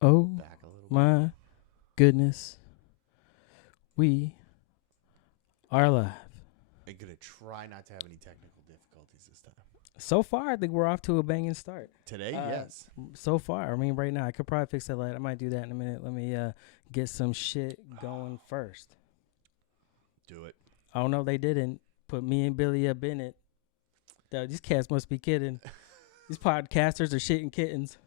Oh back a little bit. my goodness. We are live. I'm gonna try not to have any technical difficulties this time. So far, I think we're off to a banging start. Today, Uh, yes. So far, I mean, right now, I could probably fix that later. I might do that in a minute. Let me get some shit going first. Do it. Oh no, they didn't put me and Billy up in it. These cats must be kidding. These podcasters are shitting kittens.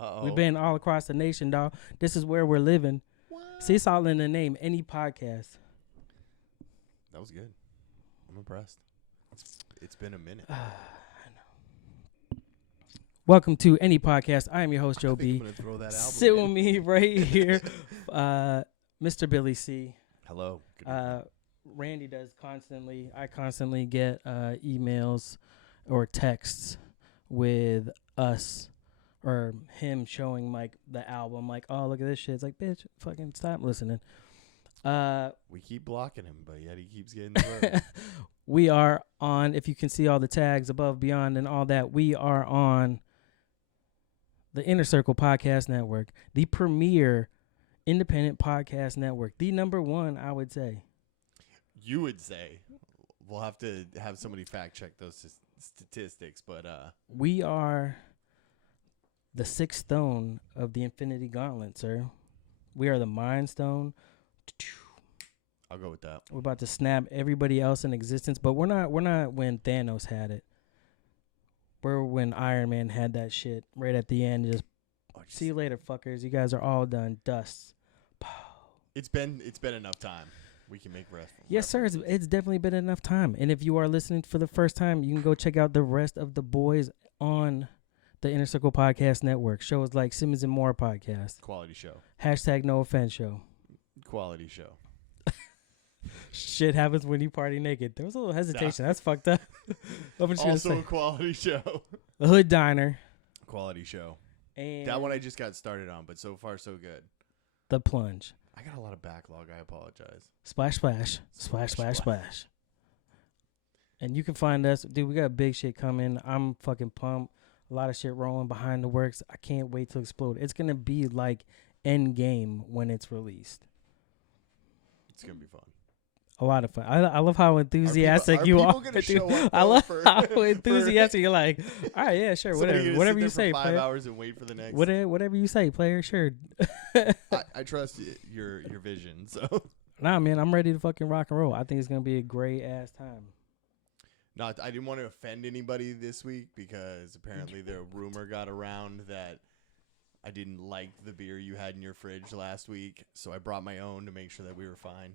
Uh-oh. We've been all across the nation, dog. This is where we're living. What? See, it's all in the name. Any podcast. That was good. I'm impressed. It's been a minute. I know. Welcome to Any Podcast. I am your host, I think I'm Joby. gonna throw that album Sit in. with me right here, Mr. Billy C. Hello. Good evening. Randy does constantly. I constantly get emails or texts with us or him showing like the album. Like, oh, look at this shit. It's like, bitch, fucking stop listening. We keep blocking him, but yet he keeps getting the word. We are on, if you can see all the tags above, beyond, and all that, we are on the Inner Circle Podcast Network, the premier independent podcast network, the number one, I would say. You would say. We'll have to have somebody fact check those statistics, but We are the sixth stone of the Infinity Gauntlet, sir. We are the Mind Stone. I'll go with that. We're about to snap everybody else in existence, but we're not when Thanos had it. We're when Iron Man had that shit right at the end. Just see you later, fuckers. You guys are all done. Dust. It's been enough time. We can make rest. Yes, sir. It's definitely been enough time. And if you are listening for the first time, you can go check out the rest of the boys on the Inner Circle Podcast Network. Shows like Simmons and More Podcast. Quality show. # No Offense Show. Quality show. Shit happens when you party naked. There was a little hesitation. That's fucked up. Also a quality show. The Hood Diner. Quality show. And That one I just got started on, but so far so good. The Plunge. I got a lot of backlog. I apologize. Splash, splash. Splash, splash, splash. And you can find us. Dude, we got big shit coming. I'm fucking pumped. A lot of shit rolling behind the works. I can't wait to explode. It's going to be like Endgame when it's released. It's going to be fun. A lot of fun. I love how enthusiastic you are. I love how enthusiastic you're like, all right, yeah, sure, whatever you say, for 5 player. hours and wait for the next. Whatever you say, player, sure. I trust your vision, so. Nah, man, I'm ready to fucking rock and roll. I think it's going to be a great ass time. I didn't want to offend anybody this week because apparently the rumor got around that I didn't like the beer you had in your fridge last week, so I brought my own to make sure that we were fine.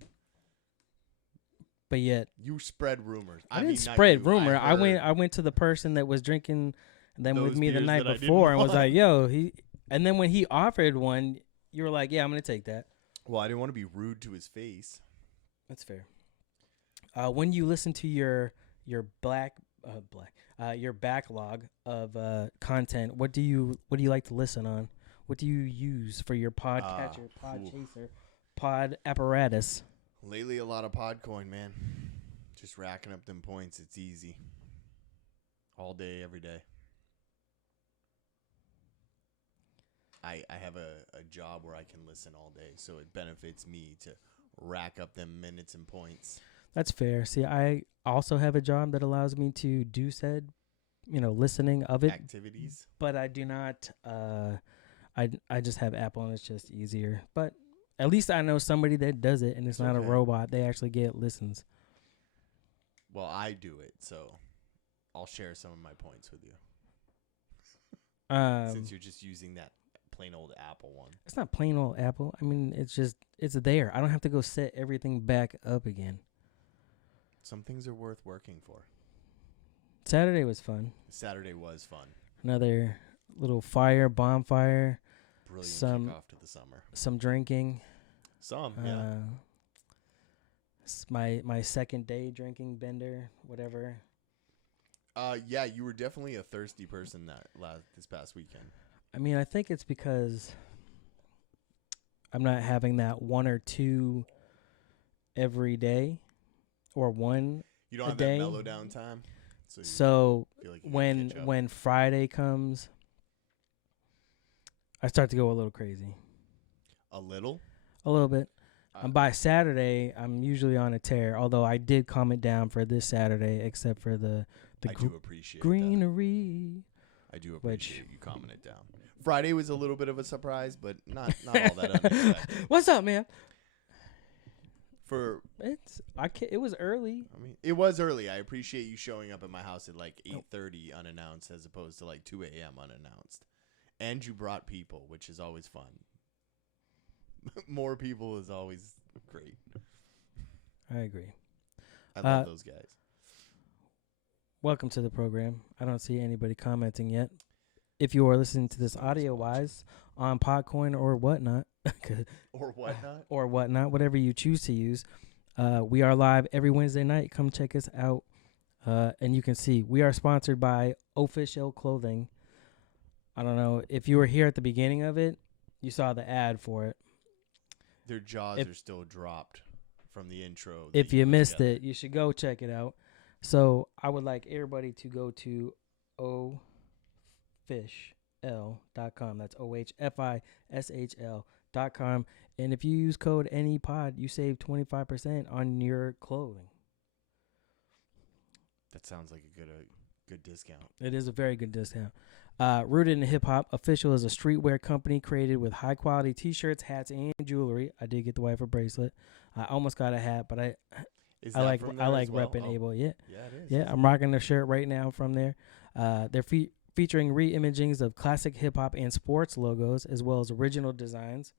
But yet You spread rumors. I didn't spread rumor. I went to the person that was drinking them with me the night before and was like, "Yo, he." And then when he offered one, you were like, "Yeah, I'm gonna take that." Well, I didn't want to be rude to his face. That's fair. When you listen to your backlog of content, what do you like to listen on? What do you use for your podcatcher, podchaser, pod apparatus? Lately, a lot of Podcoin, man. Just racking up them points. It's easy. All day, every day. I have a job where I can listen all day, so it benefits me to rack up them minutes and points. That's fair. See, I also have a job that allows me to do said, listening of it. Activities. But I do not. I just have Apple, and it's just easier. But at least I know somebody that does it, and it's not a robot. They actually get listens. Well, I do it, so I'll share some of my points with you. Since you're just using that plain old Apple one. It's not plain old Apple. I mean, it's there. I don't have to go set everything back up again. Some things are worth working for. Saturday was fun. Saturday was fun. Another little bonfire. Brilliant kickoff to the summer. Some drinking. Yeah. My second day drinking bender, whatever. Yeah, you were definitely a thirsty person this past weekend. I mean, I think it's because I'm not having that one or two every day, or one. You don't have that mellow down time. So feel like when Friday comes, I start to go a little crazy. A little? A little bit. By Saturday, I'm usually on a tear. Although I did calm it down for this Saturday, except for the I do appreciate greenery. that. I do appreciate you calming it down. Friday was a little bit of a surprise, but not all that unexpected. What's up, man? It was early. I mean, it was early. I appreciate you showing up at my house at like 8:30 unannounced, as opposed to like 2 a.m. unannounced. And you brought people, which is always fun. More people is always great. I agree. I love those guys. Welcome to the program. I don't see anybody commenting yet. If you are listening to this audio-wise on Podcoin or whatnot, or whatnot, whatever you choose to use, we are live every Wednesday night. Come check us out, and you can see we are sponsored by Official Clothing. I don't know if you were here at the beginning of it, you saw the ad for it. Their jaws are still dropped from the intro. If you missed it, you should go check it out. So I would like everybody to go to official.com. That's OHFISHL.com. And if you use code ANYPOD, you save 25% on your clothing. That sounds like a good discount. It is a very good discount. Rooted in hip-hop, Official is a streetwear company created with high-quality T-shirts, hats, and jewelry. I did get the wife a bracelet. I almost got a hat, but I like repping Able. Yeah, it is. Yeah, I'm rocking the shirt right now from there. They're featuring re-imagings of classic hip-hop and sports logos, as well as original designs.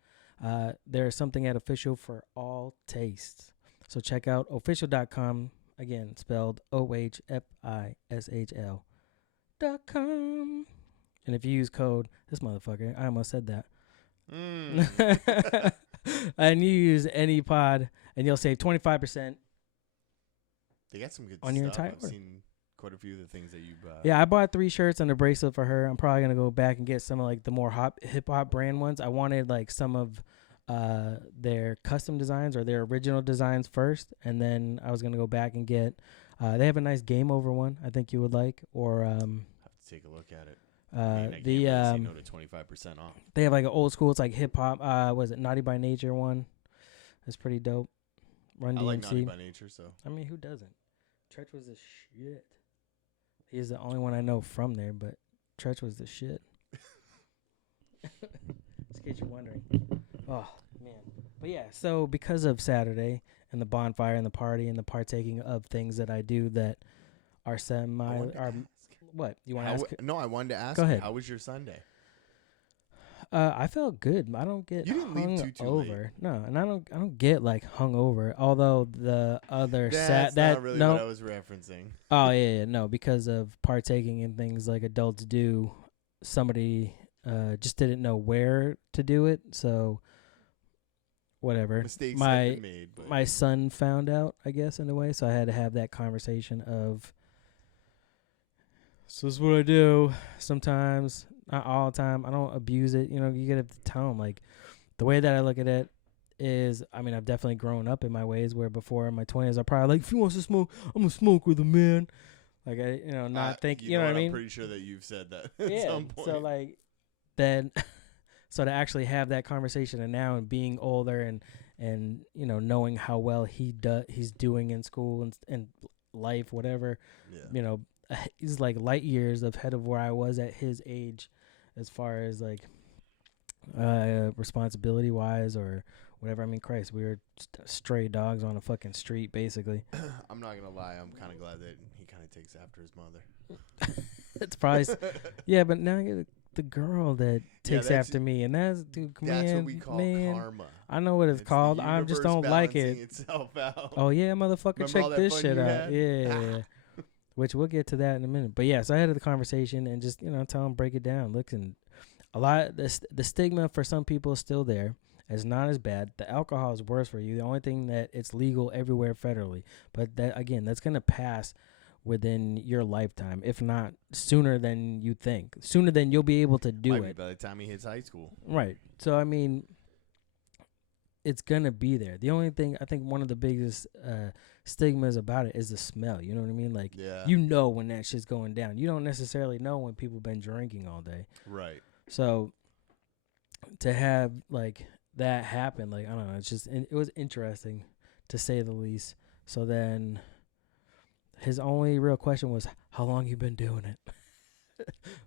There's something at Official for all tastes. So check out official.com, again, spelled OHFISHL.com. And if you use code, this motherfucker, I almost said that. And you use ANYPOD, and you'll save 25%. They got some good on stuff. Your entire I've seen quite a few of the things that you bought. Yeah, I bought 3 shirts and a bracelet for her. I'm probably going to go back and get some of like the more hip-hop brand ones. I wanted like some of their custom designs or their original designs first, and then I was going to go back and get they have a nice game over one I think you would like, or have to take a look at it. No to 25% off. They have like an old school, it's like hip hop. Was it Naughty by Nature one? That's pretty dope. Run DMC. I like Naughty by Nature, so I mean, who doesn't? Tretch was the shit. He's the only one I know from there, but Tretch was the shit. Just in case you're wondering. Oh man, but yeah. So because of Saturday and the bonfire and the party and the partaking of things that I do that are what you want to ask? No, I wanted to ask. Go ahead. How was your Sunday? I felt good. I don't get you didn't leave too over. Late. No, and I don't get like hungover. Although the other that's not really what I was referencing. Oh yeah, no, because of partaking in things like adults do. Somebody just didn't know where to do it, so whatever. Mistakes have been made. But my son found out, I guess, in a way. So I had to have that conversation of. So this is what I do sometimes, not all the time. I don't abuse it. You know, you gotta tell them, like, the way that I look at it is, I mean, I've definitely grown up in my ways where before in my 20s, I probably like, if he wants to smoke, I'm going to smoke with him, man. Like, I, not think, you know what I mean? I'm pretty sure that you've said that at some point. So, like, then, so to actually have that conversation and now and being older and knowing how well he's doing in school and life, whatever, he's like light years ahead of where I was at his age as far as like responsibility wise or whatever. I mean, Christ, we were stray dogs on a fucking street basically. I'm not gonna lie, I'm kind of glad that he kind of takes after his mother. It's probably yeah, but now you're the girl that takes after me, and that's what we call karma. I know what it's called. I just don't like it. Itself out. Oh yeah, motherfucker, check this shit out. Yeah. Which we'll get to that in a minute. But yeah, so I had the conversation and just, tell them, break it down. Look, and a lot, the stigma for some people is still there. It's not as bad. The alcohol is worse for you. The only thing that it's legal everywhere federally. But that, again, that's going to pass within your lifetime, if not sooner than you think. Sooner than you'll be able to do it. By the time he hits high school. Right. So, I mean, it's going to be there. The only thing, I think one of the biggest stigmas about it is the smell. You know what I mean? Like, when that shit's going down. You don't necessarily know when people been drinking all day. Right. So, to have like that happen, like I don't know, it's just it was interesting to say the least. So then his only real question was, "How long you been doing it?"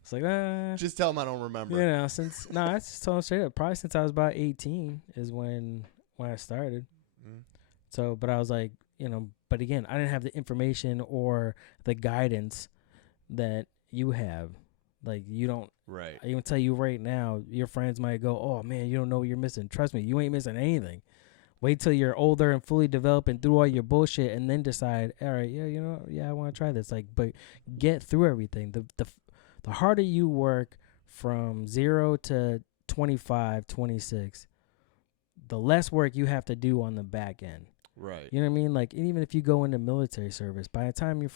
It's like, Just tell him I don't remember. you know, since no, I just told him straight up. Probably since I was about 18 is when I started. Mm. So, but I was like, you know, but again, I didn't have the information or the guidance that you have. Like, you don't. Right. I even tell you right now, your friends might go, "Oh man, you don't know what you're missing." Trust me, you ain't missing anything. Wait till you're older and fully developed and through all your bullshit, and then decide, all right, yeah, you know, yeah, I want to try this. Like, but get through everything. The harder you work from 0 to 25, 26, the less work you have to do on the back end. Right. You know what I mean? Like, even if you go into military service, by the time you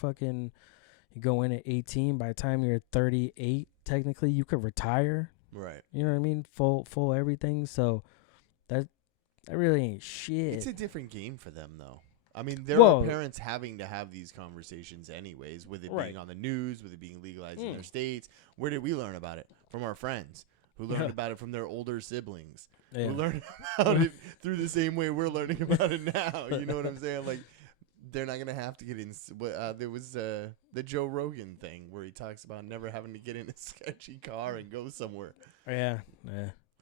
go in at 18, by the time you're 38, technically you could retire. Right. You know what I mean? Full everything. So that really ain't shit. It's a different game for them, though. I mean, there Well, are parents having to have these conversations anyways, with it Right. being on the news, with it being legalized in Mm. their states. Where did we learn about it? From our friends who learned about it from their older siblings. Yeah. Who learned about it through the same way we're learning about it now. You know what I'm saying? Like, they're not going to have to get in. There was the Joe Rogan thing where he talks about never having to get in a sketchy car and go somewhere. Yeah.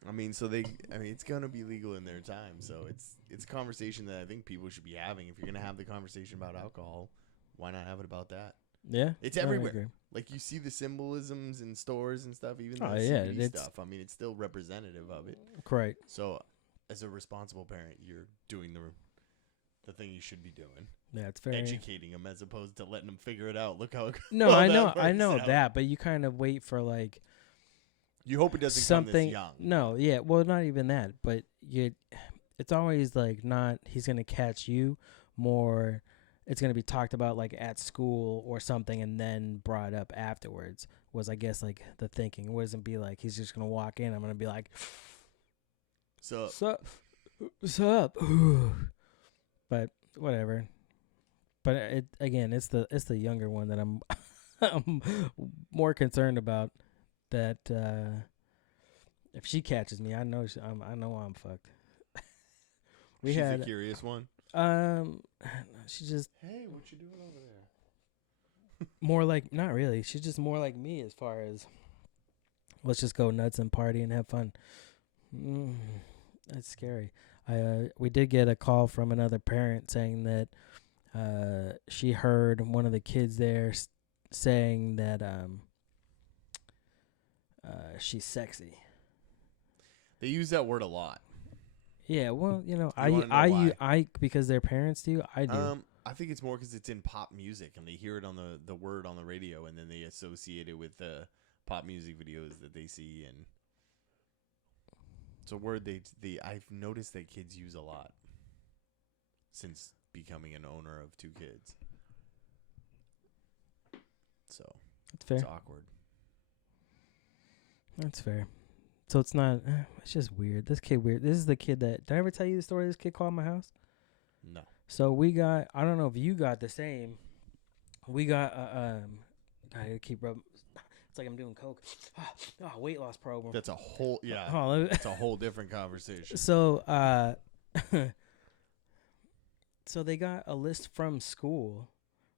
I mean, it's gonna be legal in their time, so it's a conversation that I think people should be having. If you're gonna have the conversation about alcohol, why not have it about that? Yeah. It's No, I everywhere. agree. Like, you see the symbolisms in stores and stuff, even Oh, the yeah, CBD it's- stuff. I mean, it's still representative of it. Correct. So, as a responsible parent, you're doing the thing you should be doing, Yeah, it's very. educating them as opposed to letting them figure it out. Look how No, how I that know works out. that, but you kind of wait for like You hope it doesn't something. come this young. No, yeah, well, not even that, but it's always like not he's gonna catch you. More, it's gonna be talked about like at school or something, and then brought up afterwards. Was I guess like the thinking. It wasn't be like he's just gonna walk in. I'm gonna be like, So what's up? But whatever. But it's the younger one that I'm I'm more concerned about. That if she catches me, I know I'm fucked. she's a curious one. She just Hey, what you doing over there? more like not really. She's just more like me as far as let's just go nuts and party and have fun. That's scary. We did get a call from another parent saying that she heard one of the kids there saying that she's sexy. They use that word a lot. Yeah, well, you know, You wanna know why? I because their parents do. I do. I think it's more because it's in pop music and they hear it on the word on the radio and then they associate it with the pop music videos that they see, and it's a word I've noticed that kids use a lot since becoming an owner of 2 kids. So That's fair. it's awkward. That's fair. So it's not. It's just weird. This kid weird. This is the kid that. Did I ever tell you the story? This kid called my house. No. So we got. I don't know if you got the same. We got. I keep rubbing. It's like I'm doing coke. Weight loss program. That's a whole It's a whole different conversation. So so they got a list from school,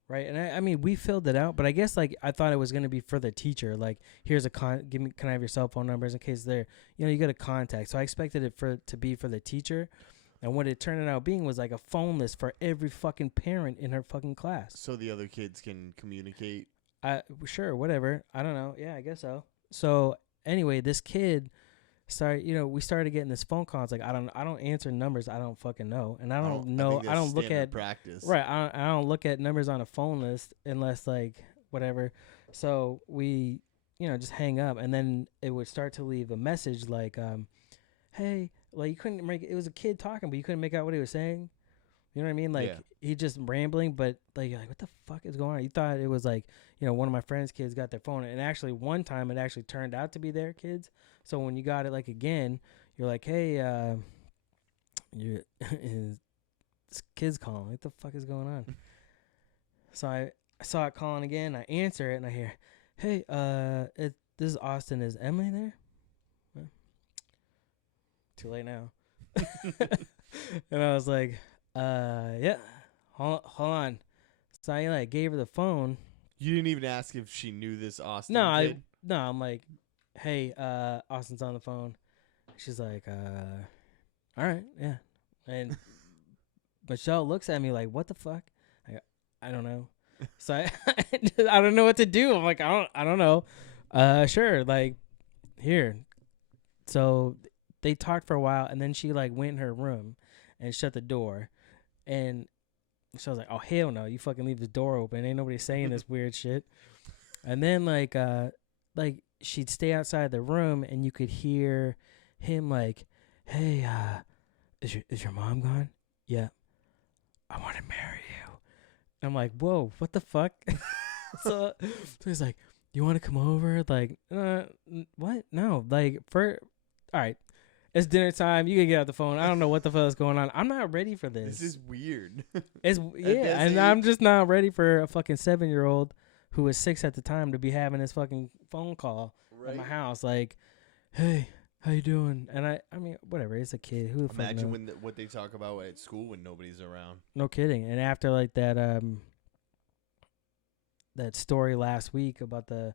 right? And I mean, we filled it out, but I guess like I thought it was gonna be for the teacher. Like, here's can I have your cell phone numbers in case they're, you got a contact. So I expected it to be for the teacher, and what it turned out being was like a phone list for every fucking parent in her fucking class. So the other kids can communicate. Sure, whatever. I don't know. Yeah, I guess so. So anyway, this kid we started getting this phone call. It's like I don't answer numbers I don't fucking know, and I don't know. I don't look at practice. Right. I don't look at numbers on a phone list unless like whatever. So we just hang up, and then it would start to leave a message like hey, like you couldn't make it was a kid talking, but you couldn't make out what he was saying. You know what I mean? Like he just rambling, but like you're like, what the fuck is going on? You thought it was like, one of my friend's kids got their phone, and actually one time it actually turned out to be their kids. So when you got it like again, you're like, hey, this kid's calling. What the fuck is going on? So I saw it calling again. I answer it and I hear, hey, this is Austin. Is Emily there? too late now. And I was like, yeah, hold on. So I like gave her the phone. You didn't even ask if she knew this Austin No, kid? I'm like, hey, Austin's on the phone. She's like, all right, yeah. And Michelle looks at me like, what the fuck? I don't know. So I don't know what to do. I'm like, I don't know. Sure, like, here. So they talked for a while, and then she like went in her room and shut the door. And so I was like, oh hell no, you fucking leave the door open. Ain't nobody saying this weird shit. And then like she'd stay outside the room, and you could hear him like, hey, is your mom gone? Yeah. I want to marry you. I'm like, whoa, what the fuck? so he's like, you want to come over? Like, what? No, like, all right, it's dinner time. You can get out the phone. I don't know what the fuck is going on. I'm not ready for this. This is weird. Yeah, and I'm just not ready for a fucking 7-year-old who was 6 at the time to be having this fucking phone call at my house. Like, hey, how you doing? And I mean, whatever. It's a kid. Who the fuck Imagine knows? what they talk about at school when nobody's around. No kidding. And after like that story last week about the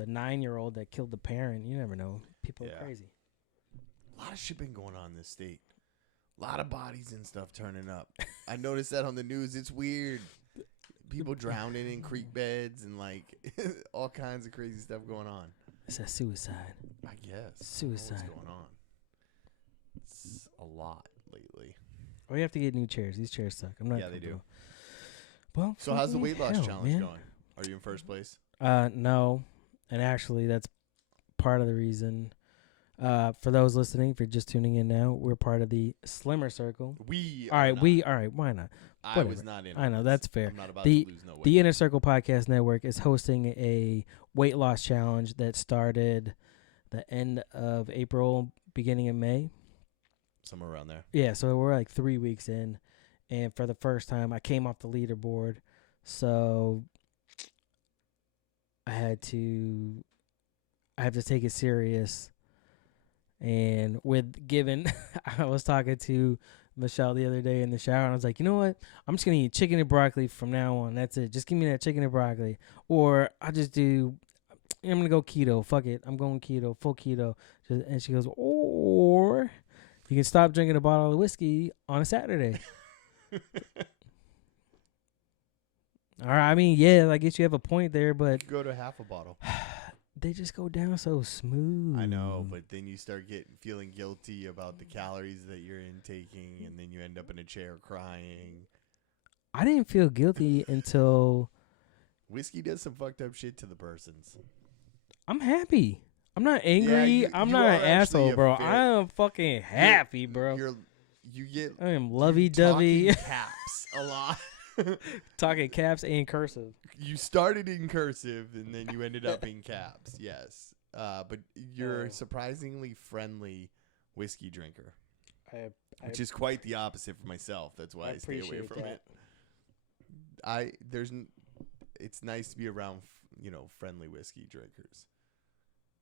9-year-old that killed the parent, you never know. People are crazy. A lot of shit been going on in this state. A lot of bodies and stuff turning up. I noticed that on the news. It's weird. People drowning in creek beds and like all kinds of crazy stuff going on. It's a suicide. I guess. Suicide. What's going on? It's a lot lately. We have to get new chairs. These chairs suck. I'm not. Yeah, they do. Well, so how's the weight loss hell, challenge man. going? Are you in first place? No, and actually, that's part of the reason. For those listening, if you're just tuning in now, we're part of the Slimmer Circle. All right. Why not? I Whatever. was not in. I know that's fair. I'm not about the to lose no weight. The Inner Circle Podcast Network is hosting a weight loss challenge that started the end of April, beginning of May. Somewhere around there. Yeah, so we're like 3 weeks in, and for the first time, I came off the leaderboard, so I have to take it serious. And I was talking to Michelle the other day in the shower, and I was like, you know what? I'm just going to eat chicken and broccoli from now on. That's it. Just give me that chicken and broccoli. Or I'm going to go keto. Fuck it. I'm going keto, full keto. And she goes, or you can stop drinking a bottle of whiskey on a Saturday. All right. I mean, yeah, I guess you have a point there, but Go to half a bottle. they just go down so smooth. I know, but then you start feeling guilty about the calories that you're intaking, and then you end up in a chair crying. I didn't feel guilty until Whiskey does some fucked up shit to the persons. I'm happy. I'm not angry. I'm not an asshole, bro. I am fucking happy, bro. You get. I am lovey-dovey. Talking caps a lot. Talking caps and cursive. You started in cursive and then you ended up in caps. Yes, but you're a surprisingly friendly whiskey drinker, which is quite the opposite for myself. That's why I stay away from it. It's nice to be around, friendly whiskey drinkers.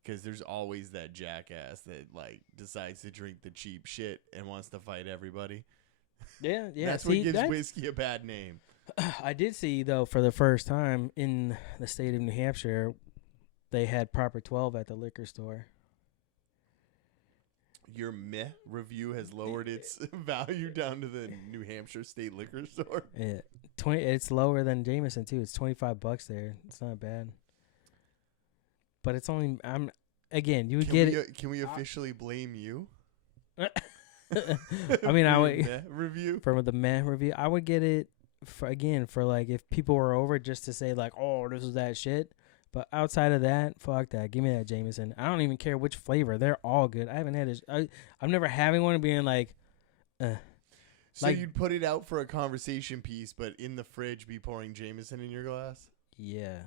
Because there's always that jackass that like decides to drink the cheap shit and wants to fight everybody. Yeah. That's what gives whiskey a bad name. I did see, though, for the first time in the state of New Hampshire, they had Proper 12 at the liquor store. Your meh review has lowered its value down to the New Hampshire State Liquor Store. Yeah, it's lower than Jameson too. It's $25 there. It's not bad. But it's only Can we officially blame you? I mean, I would review from the meh review. I would get it for like if people were over just to say like, oh, this is that shit. But outside of that, fuck that. Give me that Jameson. I don't even care which flavor. They're all good. I haven't had it. I'm never having one and being like, So you'd put it out for a conversation piece, but in the fridge be pouring Jameson in your glass? Yeah.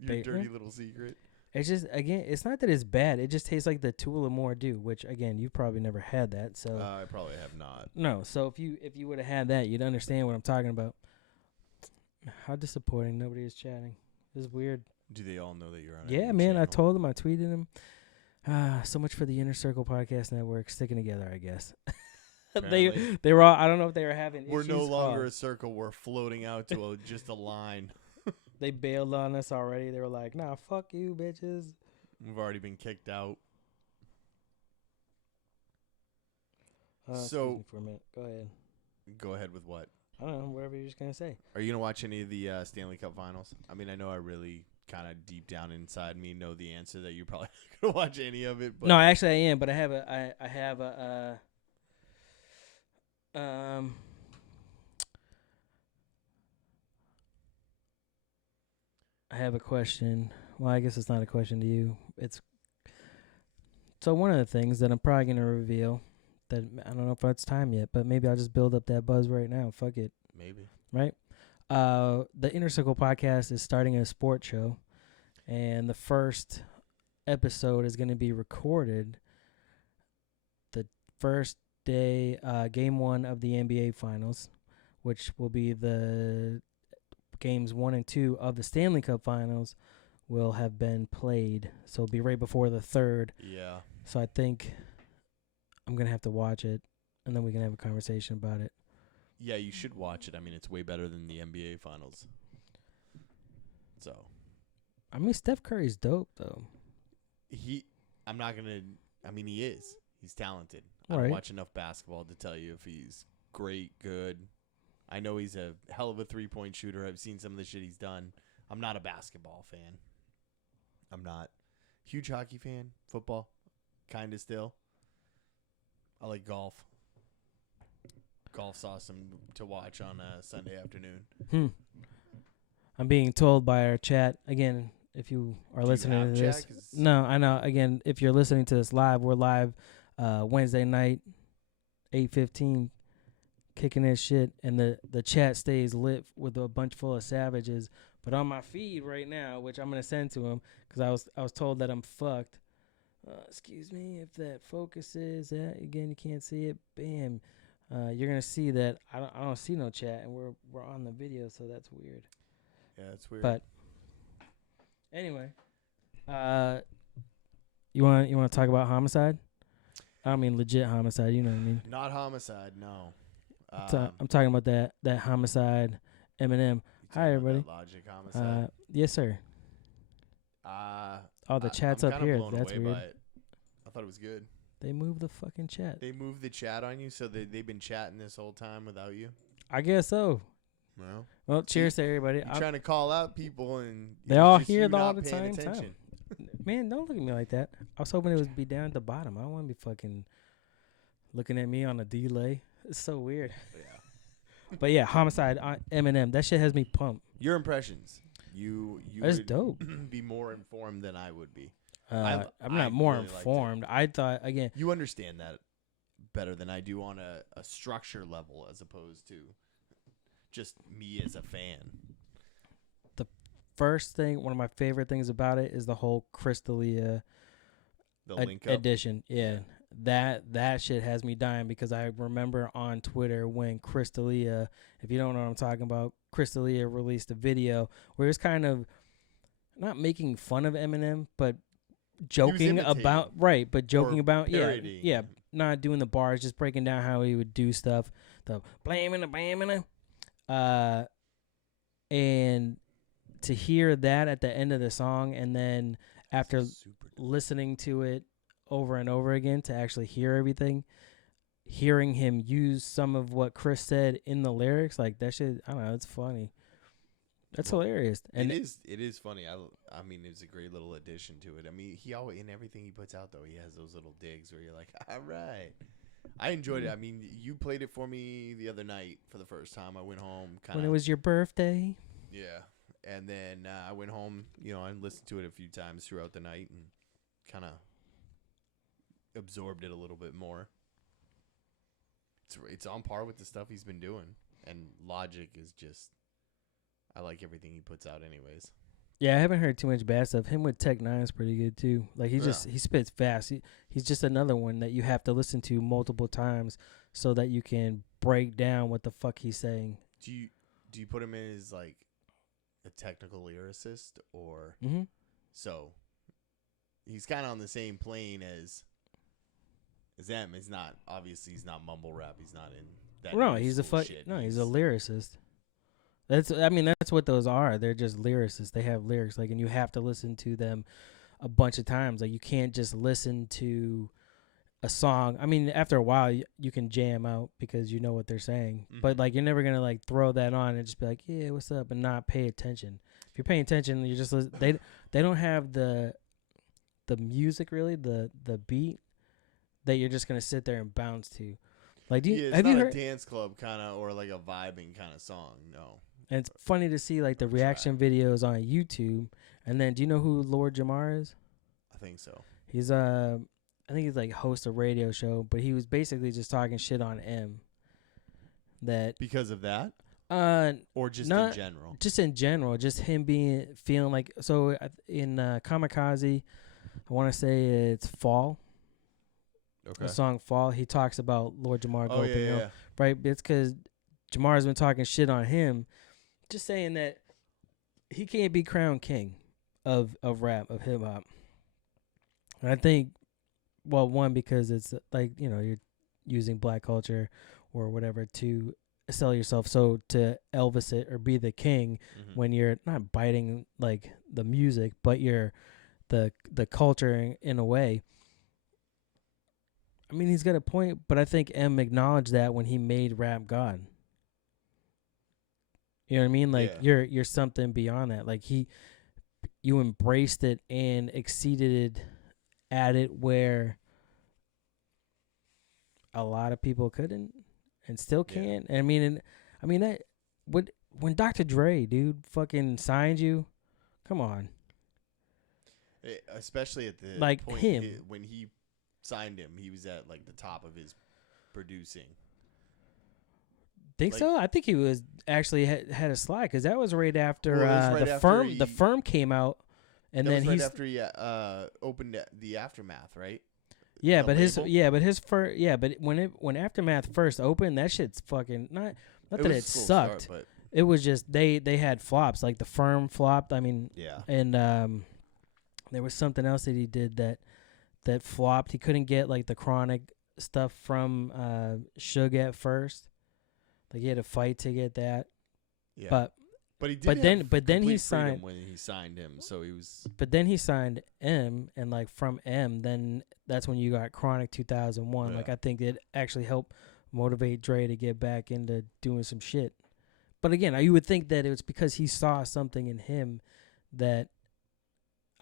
Your dirty little secret. It's just, again, it's not that it's bad. It just tastes like the Tullamore Dew, which, again, you've probably never had that. So I probably have not. No. So if you would have had that, you'd understand what I'm talking about. How disappointing. Nobody is chatting. This is weird. Do they all know that you're on? Yeah, man. I told them. I tweeted them. So much for the Inner Circle Podcast Network sticking together, I guess. Apparently. they were all, I don't know if they were having We're issues. no longer a circle. We're floating out to just a line. They bailed on us already. They were like, nah, fuck you, bitches. We've already been kicked out. Excuse me for a minute. Go ahead. Go ahead with what? I don't know, whatever you're just going to say. Are you going to watch any of the Stanley Cup Finals? I mean, I know I really kind of deep down inside me know the answer that you're probably not going to watch any of it. But No, actually I am, but I have a question. Well, I guess it's not a question to you. So one of the things that I'm probably going to reveal that I don't know if it's time yet, but maybe I'll just build up that buzz right now. Fuck it. Maybe. Right? The Inner Circle Podcast is starting a sports show, and the first episode is going to be recorded the first day, game 1 of the NBA Finals, which will be the games 1 and 2 of the Stanley Cup Finals will have been played. So it'll be right before the third. Yeah. So I think I'm going to have to watch it, and then we can have a conversation about it. Yeah, you should watch it. I mean, it's way better than the NBA Finals. So. I mean, Steph Curry's dope, though. He is. He's talented. I Right. don't watch enough basketball to tell you if he's great, good. I know he's a hell of a three-point shooter. I've seen some of the shit he's done. I'm not a basketball fan. I'm not. Huge hockey fan. Football. Kind of still. I like golf. Golf's awesome to watch on a Sunday afternoon. I'm being told by our chat, again, if you are listening to this. No, I know. Again, if you're listening to this live, we're live Wednesday night, 8:15, kicking this shit, and the chat stays lit with a bunch full of savages. But on my feed right now, which I'm gonna send to him, because I was told that I'm fucked. Excuse me, if that focuses, again you can't see it. Bam, you're gonna see that I don't see no chat, and we're on the video, so that's weird. Yeah, it's weird. But anyway, you want to talk about homicide? I don't mean legit homicide. You know what I mean? Not homicide, no. I'm talking about that homicide. Eminem. Hi everybody. Logic homicide. Yes sir. The chat's I'm up kinda here. blown That's away weird. by it. I thought it was good. They moved the fucking chat. They moved the chat on you, so they've been chatting this whole time without you? I guess so. Well, cheers to everybody. You're trying to call out people, and they all just hear you all not the paying time. attention. Man, don't look at me like that. I was hoping it would be down at the bottom. I don't want to be fucking looking at me on a delay. It's so weird. Yeah. But yeah, homicide, Eminem. That shit has me pumped. Your impressions. You That's would dope. be more informed than I would be. I'm I not more really liked it. informed. I thought, again, You understand that better than I do on a structure level as opposed to just me as a fan. first thing, one of my favorite things about it is the whole Crystalia The link up. edition. Yeah. That shit has me dying because I remember on Twitter when Crystalia, if you don't know what I'm talking about, Crystalia released a video where it's kind of not making fun of Eminem, but joking about yeah, not doing the bars, just breaking down how he would do stuff, the blaming, and to hear that at the end of the song, and then after listening to it over and over again to actually hear everything, hearing him use some of what Chris said in the lyrics, like that shit, I don't know, it's funny. That's hilarious. And it is funny. I mean, it's a great little addition to it. I mean, he always, in everything he puts out, though, he has those little digs where you're like, all right. I enjoyed it. I mean, you played it for me the other night for the first time. I went home when it was your birthday. Yeah. And then I went home, and listened to it a few times throughout the night and kind of absorbed it a little bit more. It's on par with the stuff he's been doing. And Logic is just, I like everything he puts out anyways. Yeah, I haven't heard too much bad stuff. Him with Tech Nine's pretty good too. Like he spits fast. He's just another one that you have to listen to multiple times so that you can break down what the fuck he's saying. Do you put him in as like a technical lyricist or Mm-hmm. so he's kind of on the same plane as them. It's not obviously he's not mumble rap. He's not in that. No, he's a shit. he's a lyricist. That's what those are. They're just lyricists. They have lyrics and you have to listen to them a bunch of times. Like you can't just listen to a song. I mean, after a while you can jam out because you know what they're saying. Mm-hmm. But you're never gonna throw that on and just be like, yeah, what's up, and not pay attention. If you're paying attention, you just listen. They don't have the music really, the beat that you're just gonna sit there and bounce to. Have you heard a dance club kind of or like a vibing kind of song? No. And it's funny to see the reaction videos on YouTube. And then, do you know who Lord Jamar is? I think so. He's I think he's host a radio show, but he was basically just talking shit on M. That because of that, or just in general. Just in general, just him feeling like so in Kamikaze. I want to say it's Fall. Okay. The song Fall. He talks about Lord Jamar. Oh yeah. Right. It's because Jamar's been talking shit on him. Just saying that he can't be crowned king of rap, of hip hop. And I think, well, one, because it's you're using black culture or whatever to sell yourself. So to Elvis it or be the king when you're not biting the music, but you're the culture in a way. I mean, he's got a point, but I think M acknowledged that when he made Rap God. You know what I mean? You're something beyond that. You embraced it and exceeded at it where a lot of people couldn't and still can't. Yeah. When Dr. Dre, dude, fucking signed you, come on. Especially at the point when he signed him, he was at the top of his producing. Think so? I think he was actually had a slide because that was right after the firm came out, and then right after he opened the Aftermath, right? Yeah, but when Aftermath first opened, that shit's fucking not that it sucked. Start, it was just they had flops, the firm flopped. I mean, yeah, and there was something else that he did that flopped. He couldn't get the Chronic stuff from Suge at first. He had to fight to get that. Yeah. But he did. But then he signed when he signed him, so he was. But then he signed M, and from M, then that's when you got Chronic 2001. Yeah. I think it actually helped motivate Dre to get back into doing some shit. But again, you would think that it was because he saw something in him that,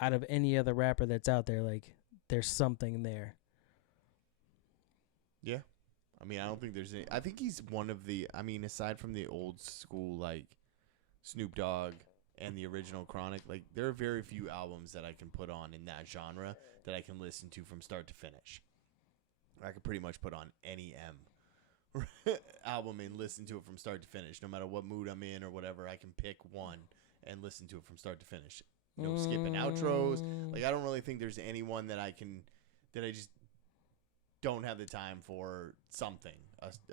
out of any other rapper that's out there, there's something there. Yeah. I mean, I don't think there's any. I think he's one of the. I mean, aside from the old school Snoop Dogg and the original Chronic, there are very few albums that I can put on in that genre that I can listen to from start to finish. I could pretty much put on any M album and listen to it from start to finish, no matter what mood I'm in or whatever. I can pick one and listen to it from start to finish. No skipping outros. I don't really think there's anyone that I just don't have the time for something,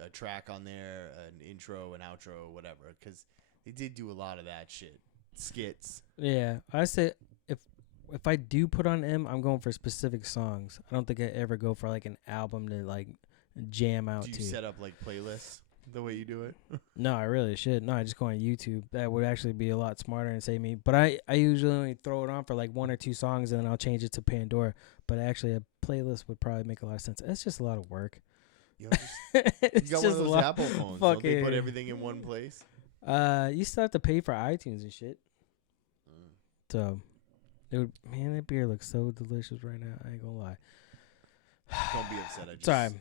a track on there, an intro, an outro, whatever, because they did do a lot of that shit, skits. Yeah, I say if I do put on M, I'm going for specific songs. I don't think I ever go for an album to jam out to. Do you set up playlists the way you do it? No, I really should. No, I just go on YouTube. That would actually be a lot smarter and save me. But I usually only throw it on for one or two songs and then I'll change it to Pandora. But actually, a playlist would probably make a lot of sense. It's just a lot of work. You got one of those Apple phones. Don't they put everything in one place? You still have to pay for iTunes and shit. So, that beer looks so delicious right now. I ain't gonna lie. Don't be upset.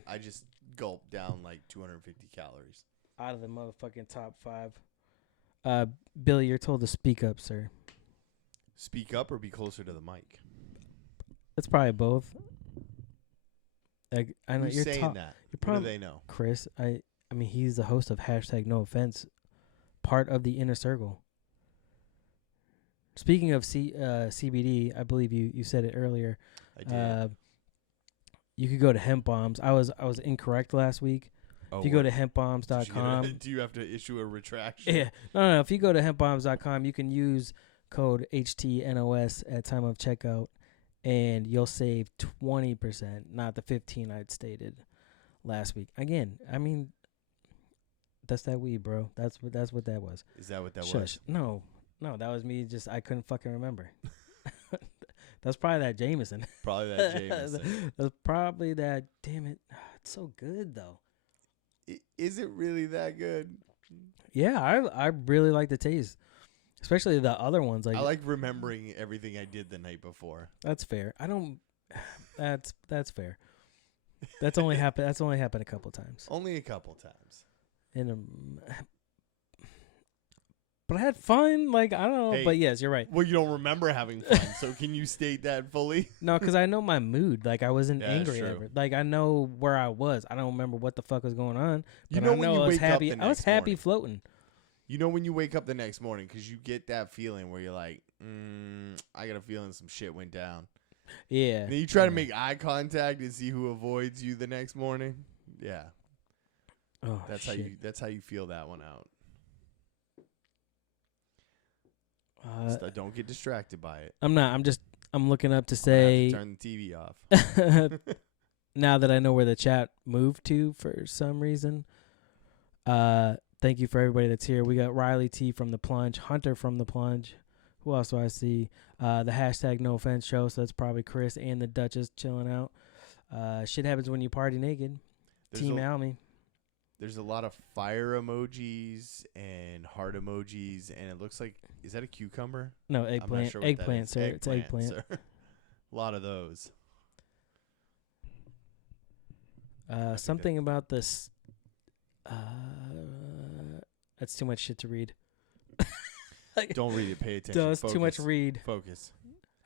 I just gulped down 250 calories. Out of the motherfucking top 5. Billy, you're told to speak up, sir. Speak up or be closer to the mic? It's probably both. I know Who's you're saying that. You're probably, what do they know? Chris. I mean, he's the host of #NoOffense, part of the inner circle. Speaking of CBD, I believe you said it earlier. I did. You could go to hemp bombs. I was incorrect last week. If you go to hempbombs.com. Do you have to issue a retraction? Yeah. No. If you go to hempbombs.com, you can use code HTNOS at time of checkout, and you'll save 20%, not the 15 I'd stated last week. Again, I mean, that's that weed, bro. That's what that was. Is that what that Shush. was? No, that was me. Just I couldn't fucking remember. That's probably that Jameson. Probably that Jameson. That's probably that. Damn it, it's so good though. Is it really that good? Yeah, I really like the taste, especially the other ones. Like I like remembering everything I did the night before. That's fair. I don't. That's fair. That's only happened. That's only happened a couple times. Only a couple times. But I had fun. Like I don't know. Hey, but yes, you're right. Well, you don't remember having fun, so can you state that fully? No, because I know my mood. Like I wasn't Yeah, angry true. ever. Like I know where I was. I don't remember what the fuck was going on. You But know I when know you I was wake up happy. the I was next happy morning. floating. You know when you wake up the next morning because you get that feeling where you're like, I got a feeling some shit went down. Yeah. And then you try to make eye contact and see who avoids you the next morning. Yeah, Oh, that's shit. how you feel that one out. So don't get distracted by it. I'm not. I'm looking up to I'm gonna have say. to turn the TV off. Now that I know where the chat moved to for some reason. Thank you for everybody that's here. We got Riley T from The Plunge, Hunter from The Plunge. Who else do I see? The hashtag No Offense show, so that's probably Chris and the Duchess chilling out. Shit happens when you party naked. Team Almy. There's a lot of fire emojis and heart emojis, and it looks like, is that a cucumber? No, I'm not eggplant. sure what that Eggplant, is. sir. It's eggplant. Sir. A lot of those. Something about this. That's too much shit to read. Don't read it. Pay attention. That's too much read. Focus.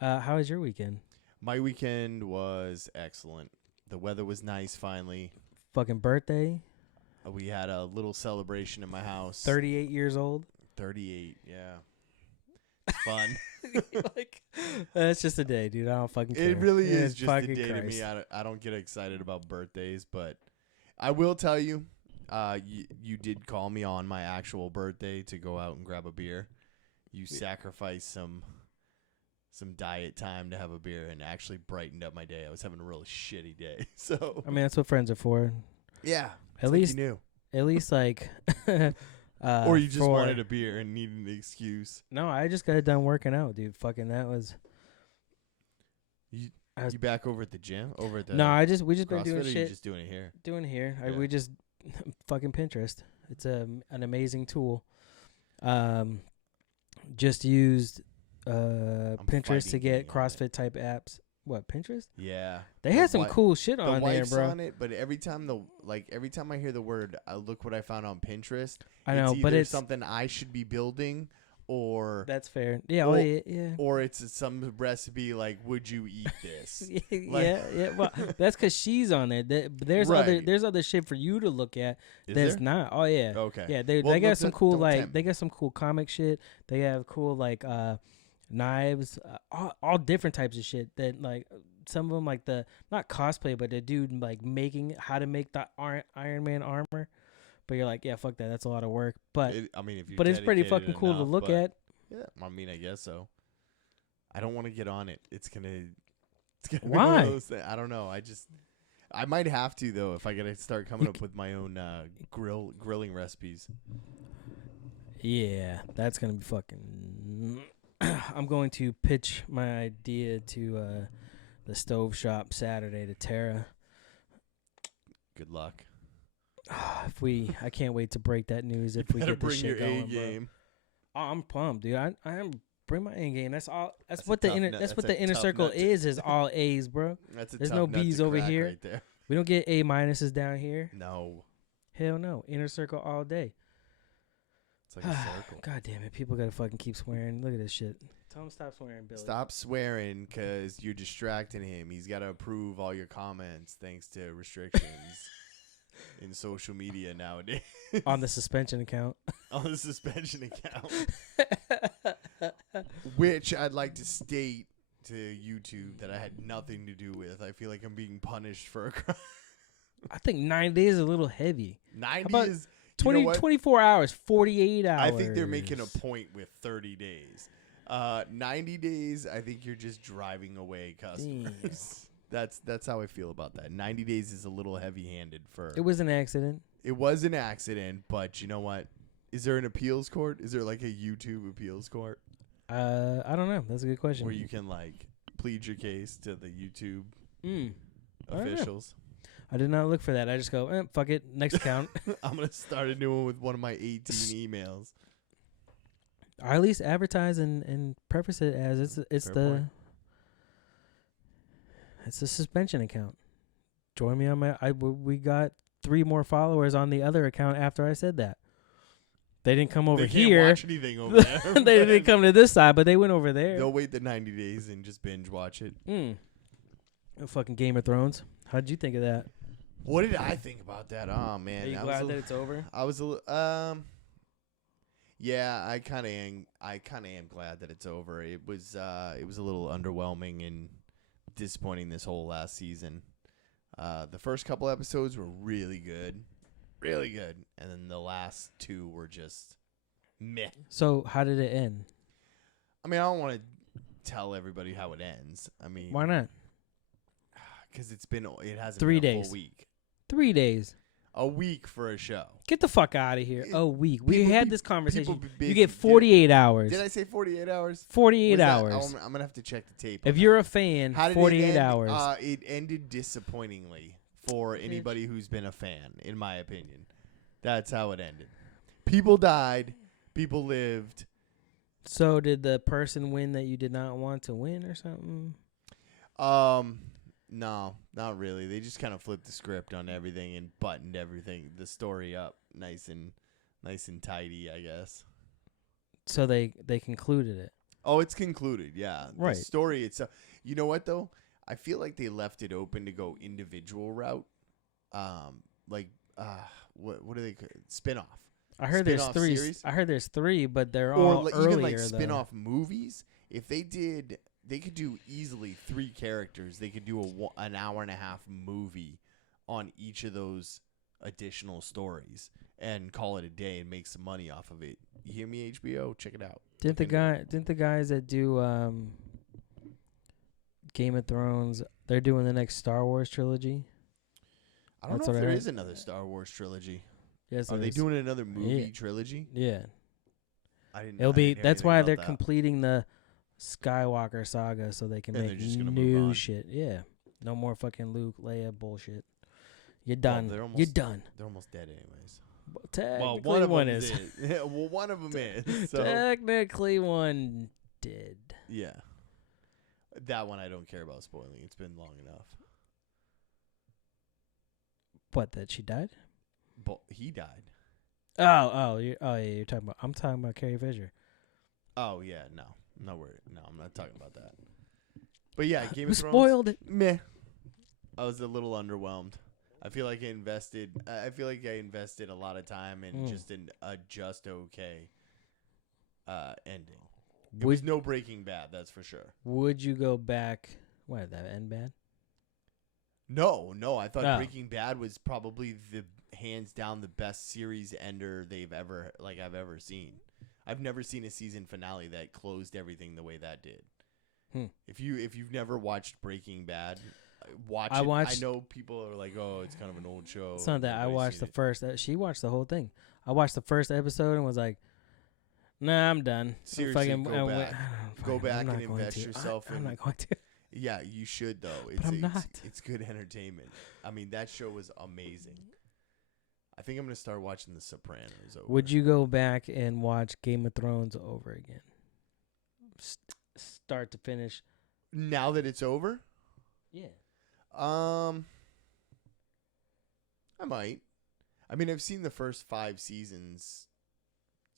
How was your weekend? My weekend was excellent. The weather was nice finally. Fucking birthday. We had a little celebration in my house. 38 years old. 38, yeah. Fun. Like, that's just a day, dude. I don't fucking care. It really is Jesus just a fucking day to Christ. me. I don't get excited about birthdays, but I will tell you, you did call me on my actual birthday to go out and grab a beer. You sacrificed some diet time to have a beer and actually brightened up my day. I was having a really shitty day. So I mean, that's what friends are for. yeah. At least you knew. At least like Or you just wanted a beer and needed an excuse. No, I just got done working out, dude. Fucking that was You back over at the gym? Over at the we just been CrossFit, doing or you shit. just doing it here? Doing it here. Yeah. We just fucking Pinterest. It's an amazing tool. Just used Pinterest to fighting get you on it. CrossFit type apps. What, Pinterest? Yeah. They The had some wi- cool shit The on there, wife's bro. on it, but every time I hear the word, look what I found on Pinterest. I know, it's but either it's something I should be building, or that's fair. Yeah, Well, yeah. or it's some recipe like, would you eat this? yeah. Well, that's because she's on it. There's Right. other shit for you to look at. Is That's there? not. Oh yeah. Okay. Yeah, they Well, got look, some don't cool tempt they me. got some cool comic shit. They have cool like knives, all different types of shit. That like some of them like the not cosplay, but the dude like making how to make the Iron Man armor. But you're like, yeah, fuck that. That's a lot of work. But If you're but it's pretty dedicated fucking cool to enough, look but- at. Yeah, I guess so. I don't want to get on it. It's gonna be one Why? of those things. I don't know. I might have to though if I gotta start coming up with my own grilling recipes. Yeah, that's gonna be fucking. I'm going to pitch my idea to the stove shop Saturday to Tara. Good luck. I can't wait to break that news if we Better get this bring shit your going, A game. bro. Oh, I'm pumped, dude. I am bring my A game. That's all. That's That's what a the tough inner. nut- That's what that's the a inner tough circle nut to- is all A's, bro. That's a There's tough no nut to B's over crack here. Right there. We don't get A minuses down here. No, Hell no. Inner circle all day. it's like a circle. God damn it. People gotta fucking keep swearing. Look at this shit. Tell him to stop swearing, Billy. Stop swearing because you're distracting him. He's got to approve all your comments thanks to restrictions in social media nowadays. On the suspension account. On the suspension account. Which I'd like to state to YouTube that I had nothing to do with. I feel like I'm being punished for a crime. I think 9 days is a little heavy. 90 about is... 20, you know what? 24 hours, 48 hours. I think they're making a point with 30 days. 90 days, I think you're just driving away customers. That's how I feel about that. 90 days is a little heavy-handed for. It was an accident. It was an accident, but you know what? Is there an appeals court? Is there like a YouTube appeals court? I don't know. That's a good question. Where you can like plead your case to the YouTube I don't know. officials. I did not look for that. I just go, fuck it. Next account. I'm gonna start a new one with one of my 18 emails. Or at least advertise and preface it as it's Fair the point. it's a suspension account. Join me on we got 3 more followers on the other account after I said that. They didn't come over They can't here. watch anything over there. They didn't come to this side, but they went over there. They'll wait the 90 days and just binge watch it. Fucking Game of Thrones. How'd you think of that? What did I think about that? Oh man, Are you glad that it's over? I was a little, yeah, I kind of am glad that it's over. It was a little underwhelming and disappointing this whole last season. The first couple episodes were really good, and then the last 2 were just meh. So how did it end? I mean, I don't want to tell everybody how it ends. I mean, Why not? Because it hasn't 3 been a days. full week. 3 days. A week for a show. Get the fuck out of here. A week. We People had be- this conversation. people be You busy. get 48 hours. Did I say 48 hours? 48 Was that- hours. I'm gonna have to check the tape. If on you're that. a fan, How did 48 it end? hours. It ended disappointingly for anybody who's been a fan, in my opinion. That's how it ended. People died. People lived. So did the person win that you did not want to win or something? No, not really. They just kind of flipped the script on everything and buttoned the story up nice and tidy, I guess. So they concluded it. Oh, it's concluded. Yeah, Right. The story itself. You know what though? I feel like they left it open to go individual route. What do they spin-off? I heard there's Spin-off 3. series? I heard there's 3, but they're Or all even earlier like though. spin-off movies. If they did, they could do easily 3 characters. They could do an hour and a half movie on each of those additional stories and call it a day and make some money off of it. You hear me, HBO? Check it out. Didn't the guys that do Game of Thrones, they're doing the next Star Wars trilogy? I don't That's know if what I there heard. is another Star Wars trilogy. Yes, Are there they is. doing another movie Yeah. trilogy? Yeah. I didn't. It'll I be didn't hear that's anything why about they're that. completing the Skywalker saga so they can And they're make just gonna move new on. shit. Yeah. No more fucking Luke, Leia bullshit. You're done. they're You're almost- done. They're almost dead, anyways. Technically one of one them is. Yeah, well, one of them is. So Technically one did. yeah, that one I don't care about spoiling. It's been long enough. What, that she died? But he died. Yeah, you're talking about. I'm talking about Carrie Fisher. Oh yeah, no, I'm not worried. No, I'm not talking about that. But yeah, Game We of Thrones. spoiled it. Meh. I was a little underwhelmed. I feel like I invested a lot of time in just a just okay ending. It was no Breaking Bad, that's for sure. Would you go back? Why did that end bad? No, I thought Oh. Breaking Bad was probably the hands down the best series ender I've ever seen. I've never seen a season finale that closed everything the way that did. If you've never watched Breaking Bad, watch it. I know people are like, "Oh, it's kind of an old show." It's not that I Nobody's watched seen the it. first. She watched the whole thing. I watched the first episode and was like, "Nah, I'm done." Seriously, Fucking- go I back. went- Go I'm back not and going invest to. yourself I'm in. not going to. Yeah, you should though. I'm not. It's good entertainment. I mean, that show was amazing. I think I'm gonna start watching The Sopranos. Would you go back and watch Game of Thrones over again, start to finish? now that it's over? Yeah. I might. I mean, I've seen the first 5 seasons,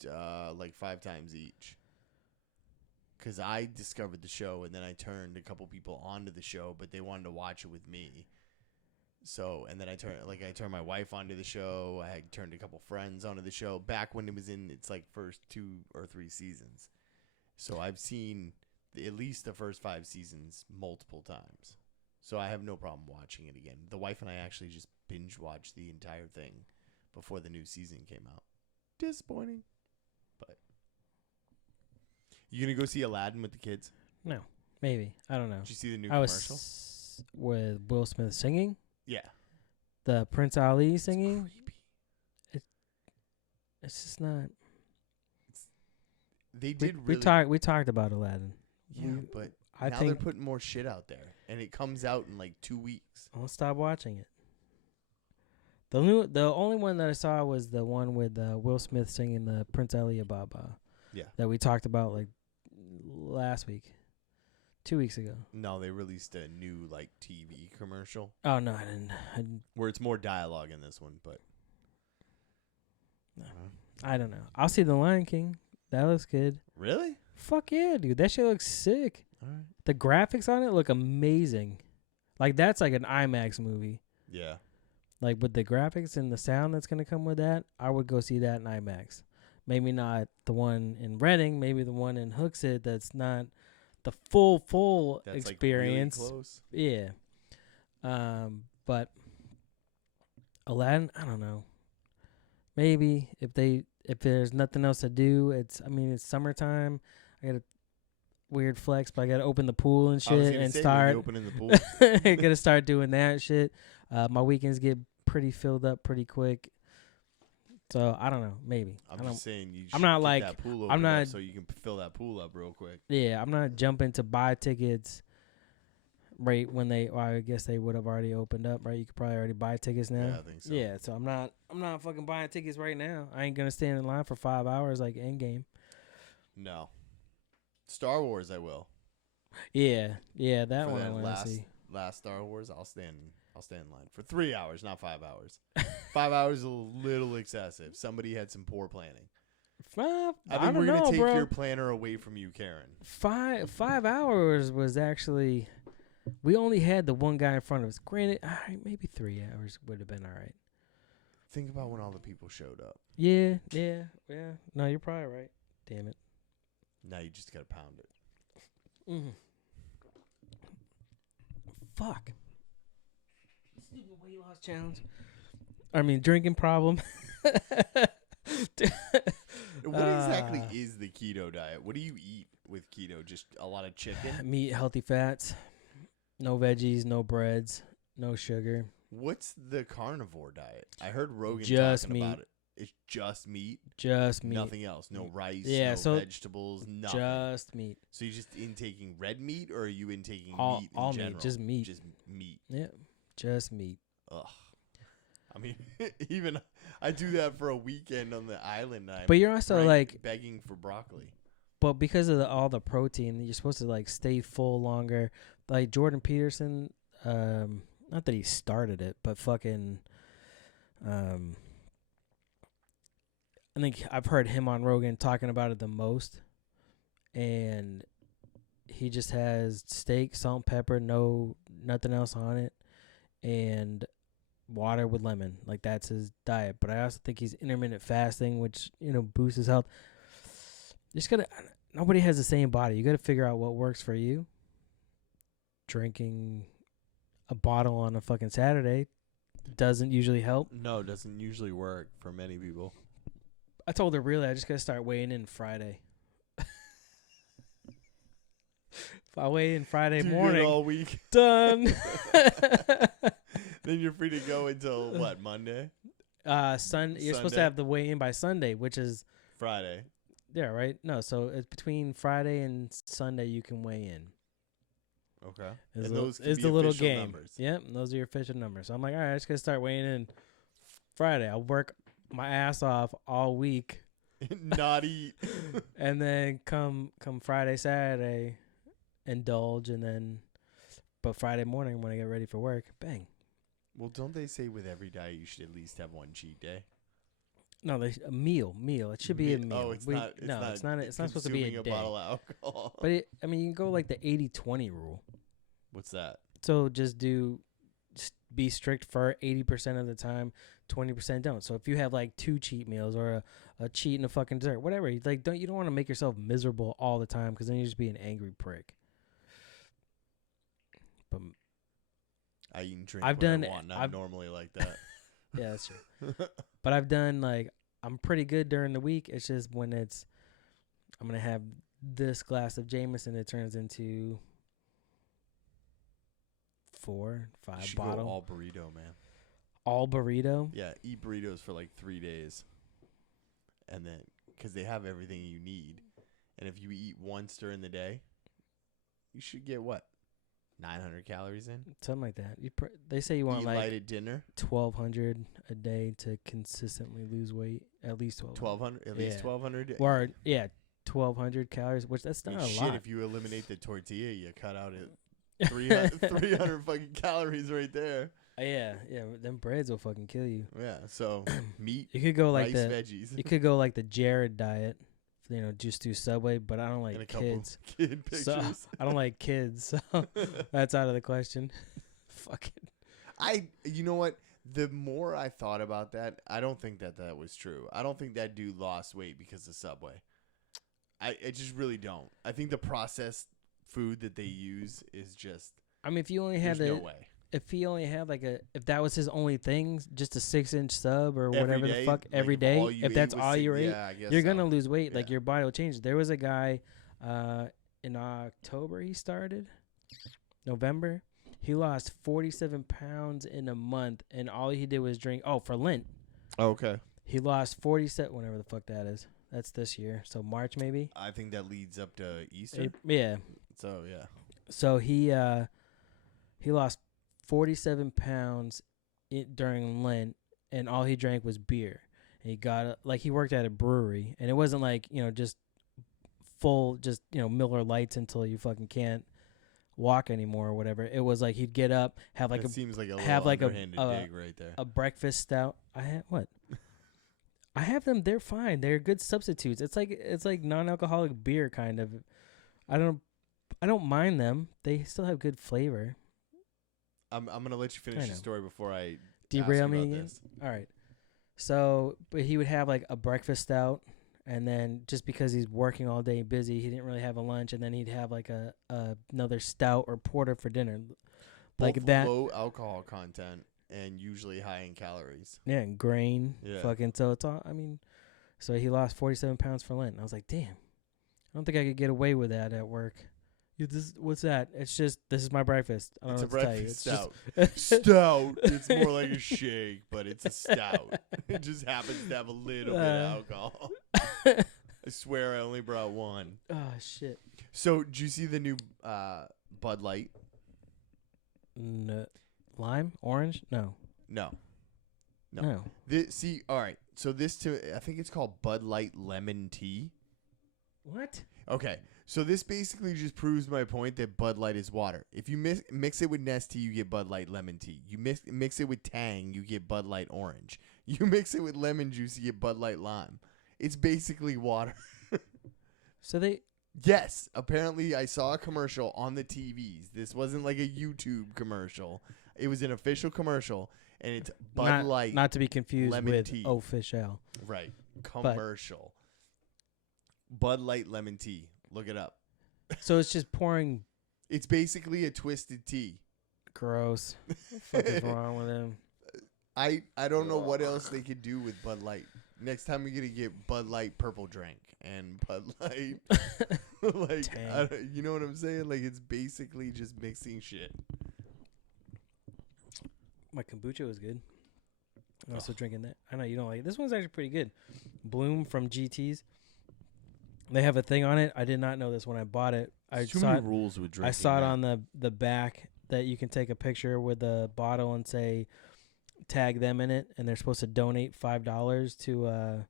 like 5 times each. Because I discovered the show, and then I turned a couple people onto the show, but they wanted to watch it with me. So, and then I turned my wife onto the show. I had turned a couple friends onto the show back when it was in its like first 2 or 3 seasons. So I've seen at least the first 5 seasons multiple times. So I have no problem watching it again. The wife and I actually just binge watched the entire thing before the new season came out. Disappointing, but You gonna go see Aladdin with the kids? No, maybe. I don't know. Did you see the new I commercial? was with Will Smith singing. Yeah. The Prince Ali singing. Creepy. It's just not. They did really. We talked about Aladdin. Yeah, but I now think they're putting more shit out there, and it comes out in like 2 weeks. I'll stop watching it. The only one that I saw was the one with Will Smith singing the Prince Ali Ababa. Yeah. That we talked about like last week, 2 weeks ago. No, they released a new like TV commercial. Oh no, I didn't. Where it's more dialogue in this one, but No. I don't know. I'll see The Lion King. That looks good. Really? Fuck yeah, dude. That shit looks sick. All right. The graphics on it look amazing. Like that's like an IMAX movie. Yeah. Like with the graphics and the sound that's gonna come with that, I would go see that in IMAX. Maybe not the one in Reading, maybe the one in Hooksett that's not the full That's experience. like really close. Yeah. But Aladdin, I don't know. Maybe if there's nothing else to do, it's summertime. I got a weird flex, but I gotta open the pool and I was shit gonna and say, start opening the pool. I gotta start doing that shit. My weekends get pretty filled up pretty quick. So I don't know, maybe. I'm just saying you should I'm not keep like- that pool I'm open not- up so you can fill that pool up real quick. Yeah, I'm not jumping to buy tickets right when I guess they would have already opened up, right? You could probably already buy tickets now. Yeah, I think so. Yeah, so I'm not fucking buying tickets right now. I ain't gonna stand in line for 5 hours like Endgame. No. Star Wars, I will. Yeah, that For one I that want to see. last Star Wars, I'll stand in line for 3 hours, not 5 hours. 5 hours is a little excessive. Somebody had some poor planning. I think we're gonna take bro. your planner away from you, Karen. 5 hours was actually. We only had the one guy in front of us. Granted, maybe 3 hours would have been all right. Think about when all the people showed up. Yeah. No, you're probably right. Damn it. Now you just gotta pound it. Fuck. Stupid weight loss challenge. Drinking problem. What exactly is the keto diet? What do you eat with keto? Just a lot of chicken? Meat, healthy fats, no veggies, no breads, no sugar. What's the carnivore diet? I heard Rogan Just talking about meat. it. It's just meat? Just meat. Nothing else. No rice, Yeah, no so vegetables, nothing. Just meat. So you're just intaking red meat, or are you intaking All- meat in all meat, general? just meat. Just meat. Yeah, just meat. Ugh. I mean, even I do that for a weekend on the island. And I'm But you're also begging for broccoli. but because of all the protein, you're supposed to stay full longer. Like Jordan Peterson, not that he started it, but fucking, I think I've heard him on Rogan talking about it the most, and he just has steak, salt, and pepper, nothing else on it, and water with lemon. Like that's his diet. But I also think he's intermittent fasting, which boosts his health. Nobody has the same body. You got to figure out what works for you. Drinking a bottle on a fucking Saturday doesn't usually help. No, it doesn't usually work for many people. I told her really I just got to start weighing in Friday. If I weigh in Friday Do morning, good all week. done. Then you're free to go until what, Monday? You're supposed to Sunday? have the weigh in by Sunday, which is Friday. yeah, right? No, so it's between Friday and Sunday you can weigh in. Okay. Is And those can is be the little official game. numbers. Yep, and those are your official numbers. So I'm like, all right, I just gotta start weighing in Friday. I'll work my ass off all week, Not eat. and then come Friday, Saturday, indulge, and then, but Friday morning when I get ready for work, bang. Well, don't they say with every diet you should at least have one cheat day? No, a meal. It should be a meal. Oh, it's not. It's not. It's not supposed to be a consuming day. bottle of alcohol. But you can go like the 80-20 rule. What's that? So just be strict for 80% of the time, 20% don't. So if you have like 2 cheat meals or a cheat and a fucking dessert, whatever, you don't want to make yourself miserable all the time because then you just be an angry prick. But I eat and drink I've what I done- want. And I'm I've- normally like that. yeah, that's true. But I've done I'm pretty good during the week. It's just when I'm gonna have this glass of Jameson, it turns into 4, 5 should bottle. go all burrito, man. All burrito? Yeah, eat burritos for like 3 days. And then, because they have everything you need. And if you eat once during the day, you should get what? 900 calories in? Something like that. They say you want Eat like light at dinner? 1,200 a day to consistently lose weight. At least 1,200. 1,200? At least 1,200? Or, yeah, 1,200 calories, which that's not a lot. If you eliminate the tortilla, you cut out at 300 fucking calories right there. Yeah, them breads will fucking kill you. Yeah, so meat, You could go like rice, veggies. You could go like the Jared diet, just do Subway, but I don't and a like couple kids. kid pictures. So I don't like kids, so that's out of the question. Fucking. You know what? The more I thought about that, I don't think that was true. I don't think that dude lost weight because of Subway. I just really don't. I think the processed food that they use is just. I mean, if you only had no way. If he only had if that was his only thing, just a 6-inch sub or whatever the fuck every day, if that's all you ate, you're gonna lose weight. Yeah. Like your body will change. There was a guy, in October he started, November, he lost 47 pounds in a month, and all he did was drink. Oh, for Lent. Oh, okay. He lost 47. Whatever the fuck that is. That's this year, so March maybe. I think that leads up to Easter. Yeah. So yeah. So he lost 47 pounds during Lent, and all he drank was beer. And he got he worked at a brewery, and it wasn't just full, Miller Lights until you fucking can't walk anymore or whatever. It was like he'd get up, have like that seems like a have like underhanded dig right there. A breakfast stout. I have them. They're fine. They're good substitutes. It's like non-alcoholic beer kind of. I don't mind them. They still have good flavor. I'm gonna let you finish the story before I derail ask you me about again. this. All right. So, but he would have like a breakfast stout, and then just because he's working all day, busy, he didn't really have a lunch, and then he'd have like another stout or porter for dinner, like Both that. Low alcohol content and usually high in calories. Yeah, and grain. Yeah. Fucking. So it's all. I mean, so he lost 47 pounds for Lent. And I was like, damn, I don't think I could get away with that at work. What's that? It's just, this is my breakfast. I don't It's know a what to tell you. breakfast stout. Stout. It's more like a shake, but it's a stout. It just happens to have a little bit of alcohol. I swear I only brought one. Oh, shit. So, did you see the new Bud Light? No. Lime? Orange? No. No. All right. So I think it's called Bud Light Lemon Tea. What? Okay. So this basically just proves my point that Bud Light is water. If you mix it with Nestea, you get Bud Light Lemon Tea. You mix it with Tang, you get Bud Light Orange. You mix it with lemon juice, you get Bud Light Lime. It's basically water. So they... Yes. Apparently, I saw a commercial on the TVs. This wasn't like a YouTube commercial. It was an official commercial, and it's Bud Light. Not to be confused lemon with tea. official. Right. Commercial. Bud Light Lemon Tea. Look it up. So it's just pouring... It's basically a twisted tea. Gross. What the fuck is wrong with him? I don't know what else they could do with Bud Light. Next time you're going to get Bud Light Purple Drink and Bud Light. You know what I'm saying? Like, it's basically just mixing shit. My kombucha was good. I'm also drinking that. I know you don't like it. This one's actually pretty good. Bloom from GT's. They have a thing on it. I did not know this when I bought it. Too many rules with drinking. I saw it on the back that you can take a picture with the bottle and say, tag them in it, and they're supposed to donate $5 to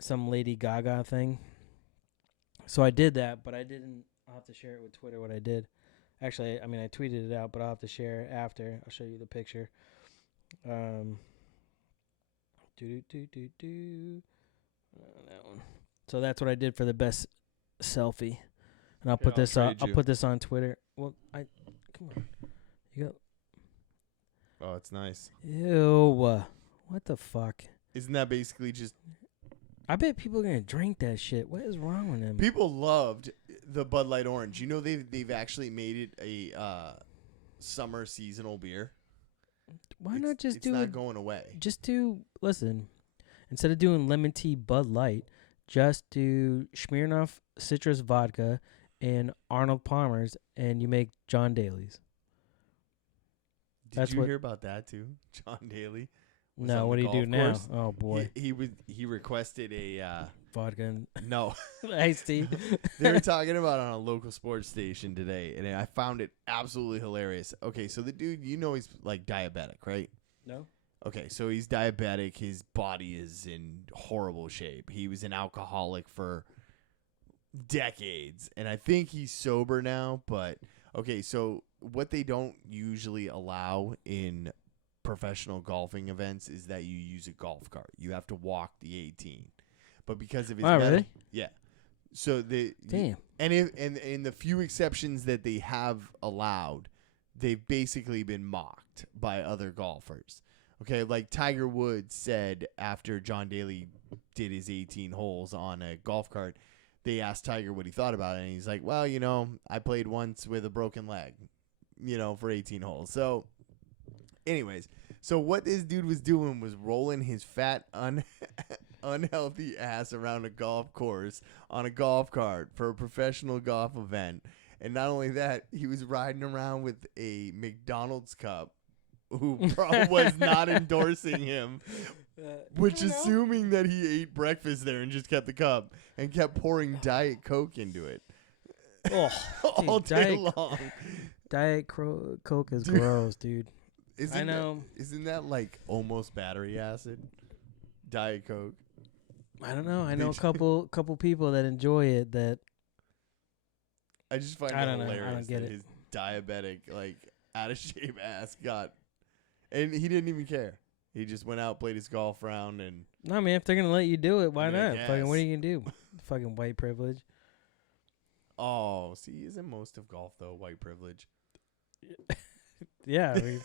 some Lady Gaga thing. So I did that, but I didn't. I'll have to share it with Twitter what I did. Actually, I mean, I tweeted it out, but I'll have to share it after. I'll show you the picture. That one. So that's what I did for the best selfie, and I'll put this on. I'll put this on Twitter. Well, come on. You go. Oh, it's nice. Ew. What the fuck? Isn't that basically just... I bet people are going to drink that shit. What is wrong with them? People loved the Bud Light Orange. You know they've actually made it a summer seasonal beer. Why not just do it? It's not going away. Listen, instead of doing lemon tea Bud Light, just do Smirnoff citrus vodka and Arnold Palmer's, and you make John Daly's. Did you hear about that too? John Daly. No, what do you do now? Oh boy, he requested a vodka and no iced tea. They were talking about it on a local sports station today, and I found it absolutely hilarious. Okay, so the dude, he's like diabetic, right? No. Okay, so he's diabetic. His body is in horrible shape. He was an alcoholic for decades, and I think he's sober now. But okay, so what they don't usually allow in professional golfing events is that you use a golf cart. You have to walk the 18. But because of his really? Yeah. So Damn. And in the few exceptions that they have allowed, they've basically been mocked by other golfers. Okay, like Tiger Woods said after John Daly did his 18 holes on a golf cart, they asked Tiger what he thought about it, and he's like, well, I played once with a broken leg, for 18 holes. So anyways, so what this dude was doing was rolling his fat, unhealthy ass around a golf course on a golf cart for a professional golf event. And not only that, he was riding around with a McDonald's cup who was not endorsing him, which assuming that he ate breakfast there and just kept the cup and kept pouring Diet Coke into it. Oh, all day long. Diet Coke is gross, dude. I know. Isn't that like almost battery acid? Diet Coke. I don't know. I know a couple people that enjoy it. That I just find it hilarious. I don't get that his diabetic, out of shape ass and he didn't even care. He just went out, played his golf round, and no, man. If they're gonna let you do it, why not? Guess. Fucking, what are you gonna do? Fucking white privilege. Oh, see, isn't most of golf though white privilege? Yeah, I mean,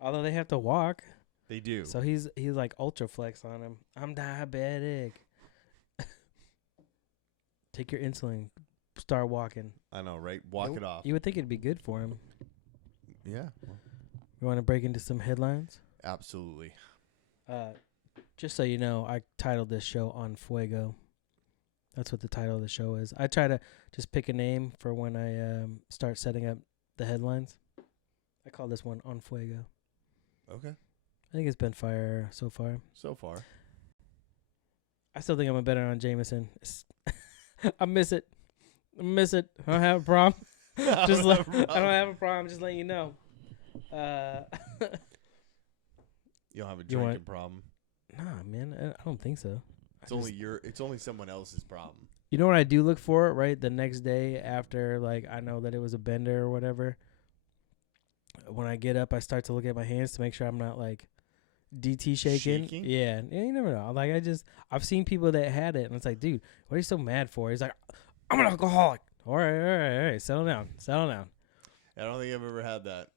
although they have to walk. They do. So he's like ultra flex on him. I'm diabetic. Take your insulin. Start walking. I know, right? Walk it off. You would think it'd be good for him. Yeah. You want to break into some headlines? Absolutely. Just so you know, I titled this show On Fuego. That's what the title of the show is. I try to just pick a name for when I start setting up the headlines. I call this one On Fuego. Okay. I think it's been fire so far. So far. I still think I'm a better on Jameson. I miss it. I don't have a problem. I don't have a problem. Just letting you know. You don't have a drinking problem. Nah, man. I don't think so. It's only someone else's problem. You know what I do look for, right? The next day after, I know that it was a bender or whatever. When I get up, I start to look at my hands to make sure I'm not DT shaking. Yeah, you never know. I've seen people that had it, and it's like, dude, what are you so mad for? He's like, I'm an alcoholic. All right, settle down. I don't think I've ever had that.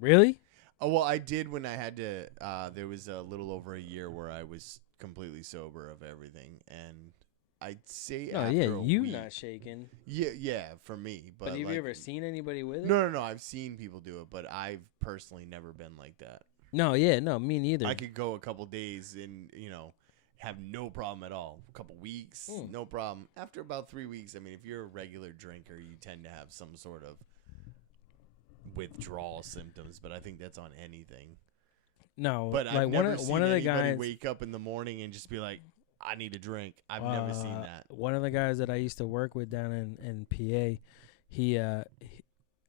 Really? Oh, well, I did when I had to. There was a little over a year where I was completely sober of everything, and I'd say after a week, not shaking. Yeah, for me. But have you ever seen anybody with it? No. I've seen people do it, but I've personally never been like that. No, me neither. I could go a couple days and have no problem at all. A couple weeks, no problem. After about 3 weeks, I mean, if you're a regular drinker, you tend to have some sort of withdrawal symptoms, but I think that's on anything. No, but I've never seen one of the anybody guys wake up in the morning and just be like, I need a drink. I've never seen that. One of the guys that I used to work with down in PA, he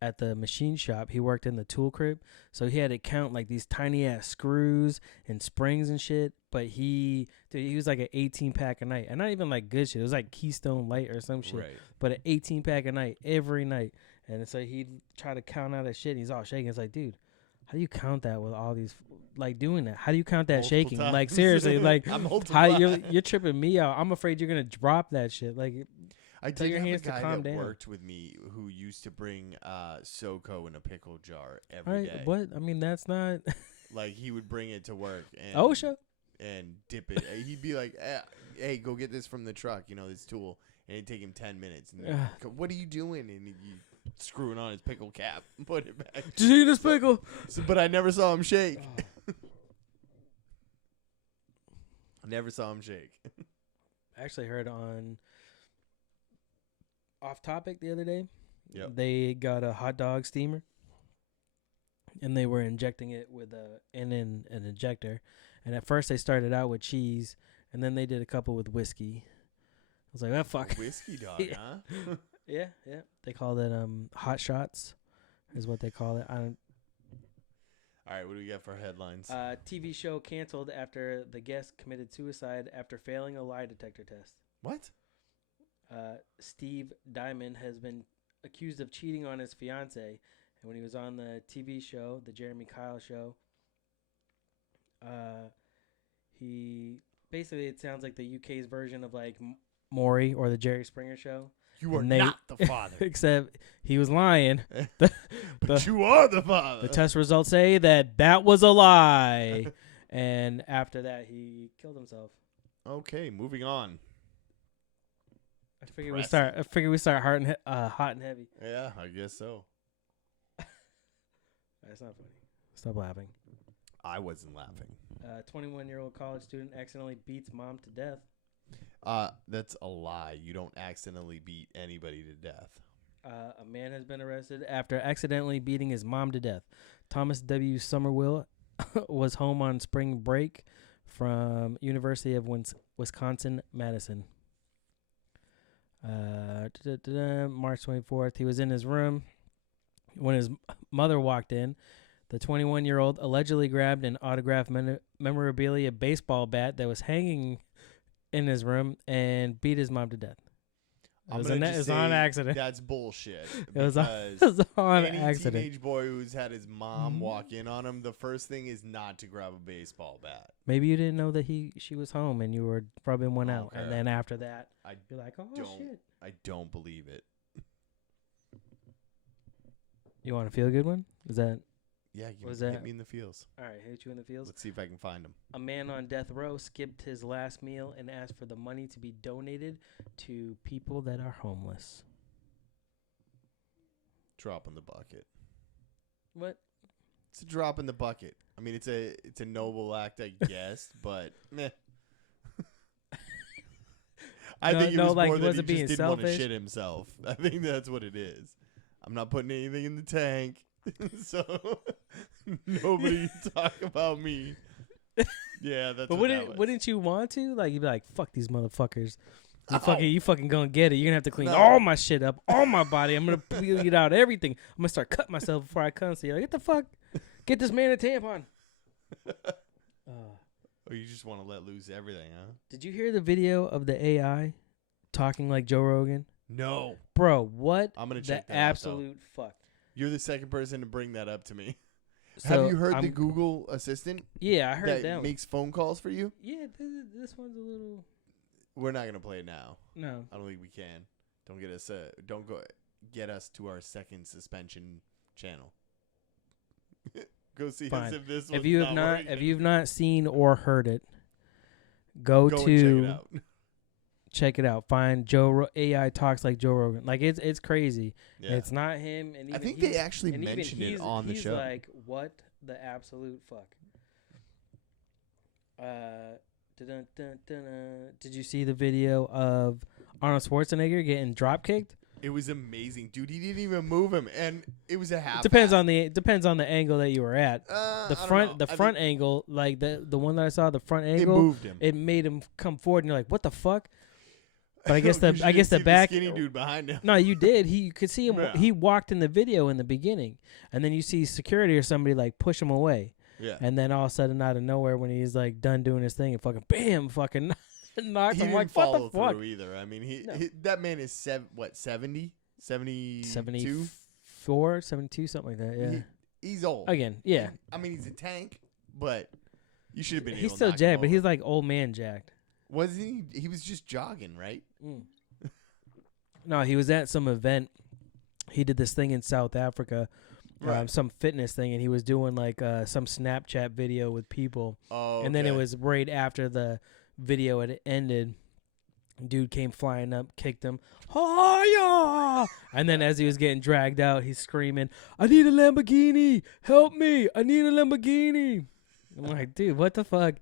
at the machine shop, he worked in the tool crib, so he had to count these tiny ass screws and springs and shit. But he was like an 18-pack a night, and not even good shit. It was like Keystone Light or some shit, right. But an 18-pack a night every night. And so he'd try to count out that shit, and he's all shaking. It's like, dude, how do you count that with all these, doing that? How do you count that Multiple shaking? times. Seriously, how you're tripping me out. I'm afraid you're gonna drop that shit. I tell did your have hands a guy to calm that down. worked with me who used to bring SoCo in a pickle jar every day. What? I mean, that's not. He would bring it to work and OSHA and dip it. He'd be like, "Hey, go get this from the truck. This tool." And it'd take him 10 minutes. And go, what are you doing? And you screw it on his pickle cap and put it back. Did you see this pickle? But I never saw him shake. Never saw him shake. I actually heard on Off Topic the other day. Yep. They got a hot dog steamer, and they were injecting it with an injector. And at first they started out with cheese, and then they did a couple with whiskey. I was like, "Ah, fuck." Whiskey dog, Yeah. huh? Yeah. They called it hot shots, is what they call it. I don't. All right, what do we got for headlines? TV show canceled after the guest committed suicide after failing a lie detector test. What? Steve Diamond has been accused of cheating on his fiance, and when he was on the TV show, the Jeremy Kyle show, he basically, it sounds like the UK's version of like Maury or the Jerry Springer show. You are And they- not the father. Except he was lying. But you are the father. The test results say that was a lie. And after that, he killed himself. Okay, moving on. I figure we start hot and heavy. Yeah, I guess so. That's not funny. Stop laughing. I wasn't laughing. 21-year-old college student accidentally beats mom to death. That's a lie. You don't accidentally beat anybody to death. A man has been arrested after accidentally beating his mom to death. Thomas W. Somerville was home on spring break from University of Wisconsin-Madison. March 24th, he was in his room when his mother walked in. The 21-year-old allegedly grabbed an autographed memorabilia baseball bat that was hanging in his room and beat his mom to death. It was on accident. That's bullshit. It was Because on any accident. teenage boy who's had his mom walk in on him, the first thing is not to grab a baseball bat. Maybe you didn't know that she was home and you were rubbing one out, Okay. and then after that, I you're like, "Oh don't- shit!" I don't believe it. You want to feel a good one? Is that Yeah, Was hit that- me in the feels. all right? Hit you in the feels. Let's see if I can find him. A man on death row skipped his last meal and asked for the money to be donated to people that are homeless. Drop in the bucket. What? It's a drop in the bucket. I mean, it's a noble act, I guess, but meh. I No- think it no, was like, more he that he wasn't being just didn't want to selfish? shit himself. I think that's what it is. I'm not putting anything in the tank, so nobody talk about me. Yeah, that's. But what that was. wouldn't you want to? Like, you'd be like, "Fuck these motherfuckers." You Oh. you fucking gonna get it. You're gonna have to clean No. all my shit up, all my body. I'm gonna bleed out everything. I'm gonna start cutting myself before I come. So you're like, "Get the fuck, get this man a tampon." Oh, you just want to let loose everything, huh? Did you hear the video of the AI talking like Joe Rogan? No. Bro, what I'm gonna the check that out, absolute fuck? You're the second person to bring that up to me. So Have you heard the I'm- Google Assistant Yeah, I heard that that. makes phone calls for you? Yeah, this one's a little. We're not gonna play it now. No. I don't think we can. Don't get us. Don't go get us to our second suspension channel. Go see us Fine. if this. If one's you have not, working. if you've not seen or heard it, go Go and to check it out. Find AI talks like Joe Rogan. Like it's crazy. Yeah. It's not him. And I even think he's- they actually and even mentioned it he's- on the he's show. like, what the absolute fuck? Did you see the video of Arnold Schwarzenegger getting drop kicked? It was amazing, dude. He didn't even move him, and it was a half. Depends on the angle that you were at. the The front angle, like the one that I saw, the front It angle, moved him. it made him come forward, and you're like, what the fuck? But I guess No, the 'cause I you guess didn't the see back. skinny dude behind him. No, you did. You could see him. Yeah. He walked in the video in the beginning, and then you see security or somebody like push him away, Yeah. and then all of a sudden, out of nowhere, when he's like done doing his thing, and fucking bam, fucking knocked He him. didn't Like, follow what the fuck? through either. I mean, No. that man is 70, 72? 74, 72, something like that. Yeah. He's old. Again, yeah. I mean, he's a tank, but you should have been. He's able to still knock him jacked, but over. he's like old man jacked. Wasn't he? He was just jogging, right? No, he was at some event. He did this thing in South Africa, Right. some fitness thing, and he was doing like some Snapchat video with people. Oh, And then it okay. was right after the video had ended. Dude came flying up, kicked him. Hi-ya! And then as he was getting dragged out, he's screaming, "I need a Lamborghini! Help me! I need a Lamborghini!" I'm like, dude, what the fuck?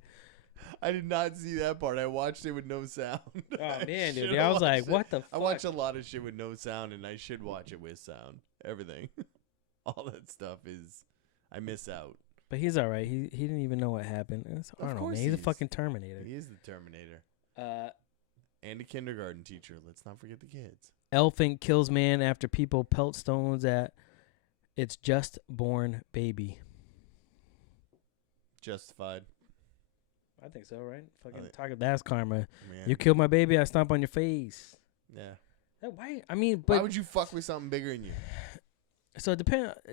I did not see that part. I watched it with no sound. Oh man, dude! I was like, "What the fuck?" I watch a lot of shit with no sound, and I should watch it with sound. Everything, all that stuff is, I miss out. But he's all right. He didn't even know what happened. I don't know, man. He's a fucking Terminator. He is the Terminator. And a kindergarten teacher. Let's not forget the kids. Elephant kills man after people pelt stones at its just born baby. Justified. I think so, right? Fucking that's karma. Man. You killed my baby, I stomp on your face. Yeah. Why? I mean, but why would you fuck with something bigger than you? So it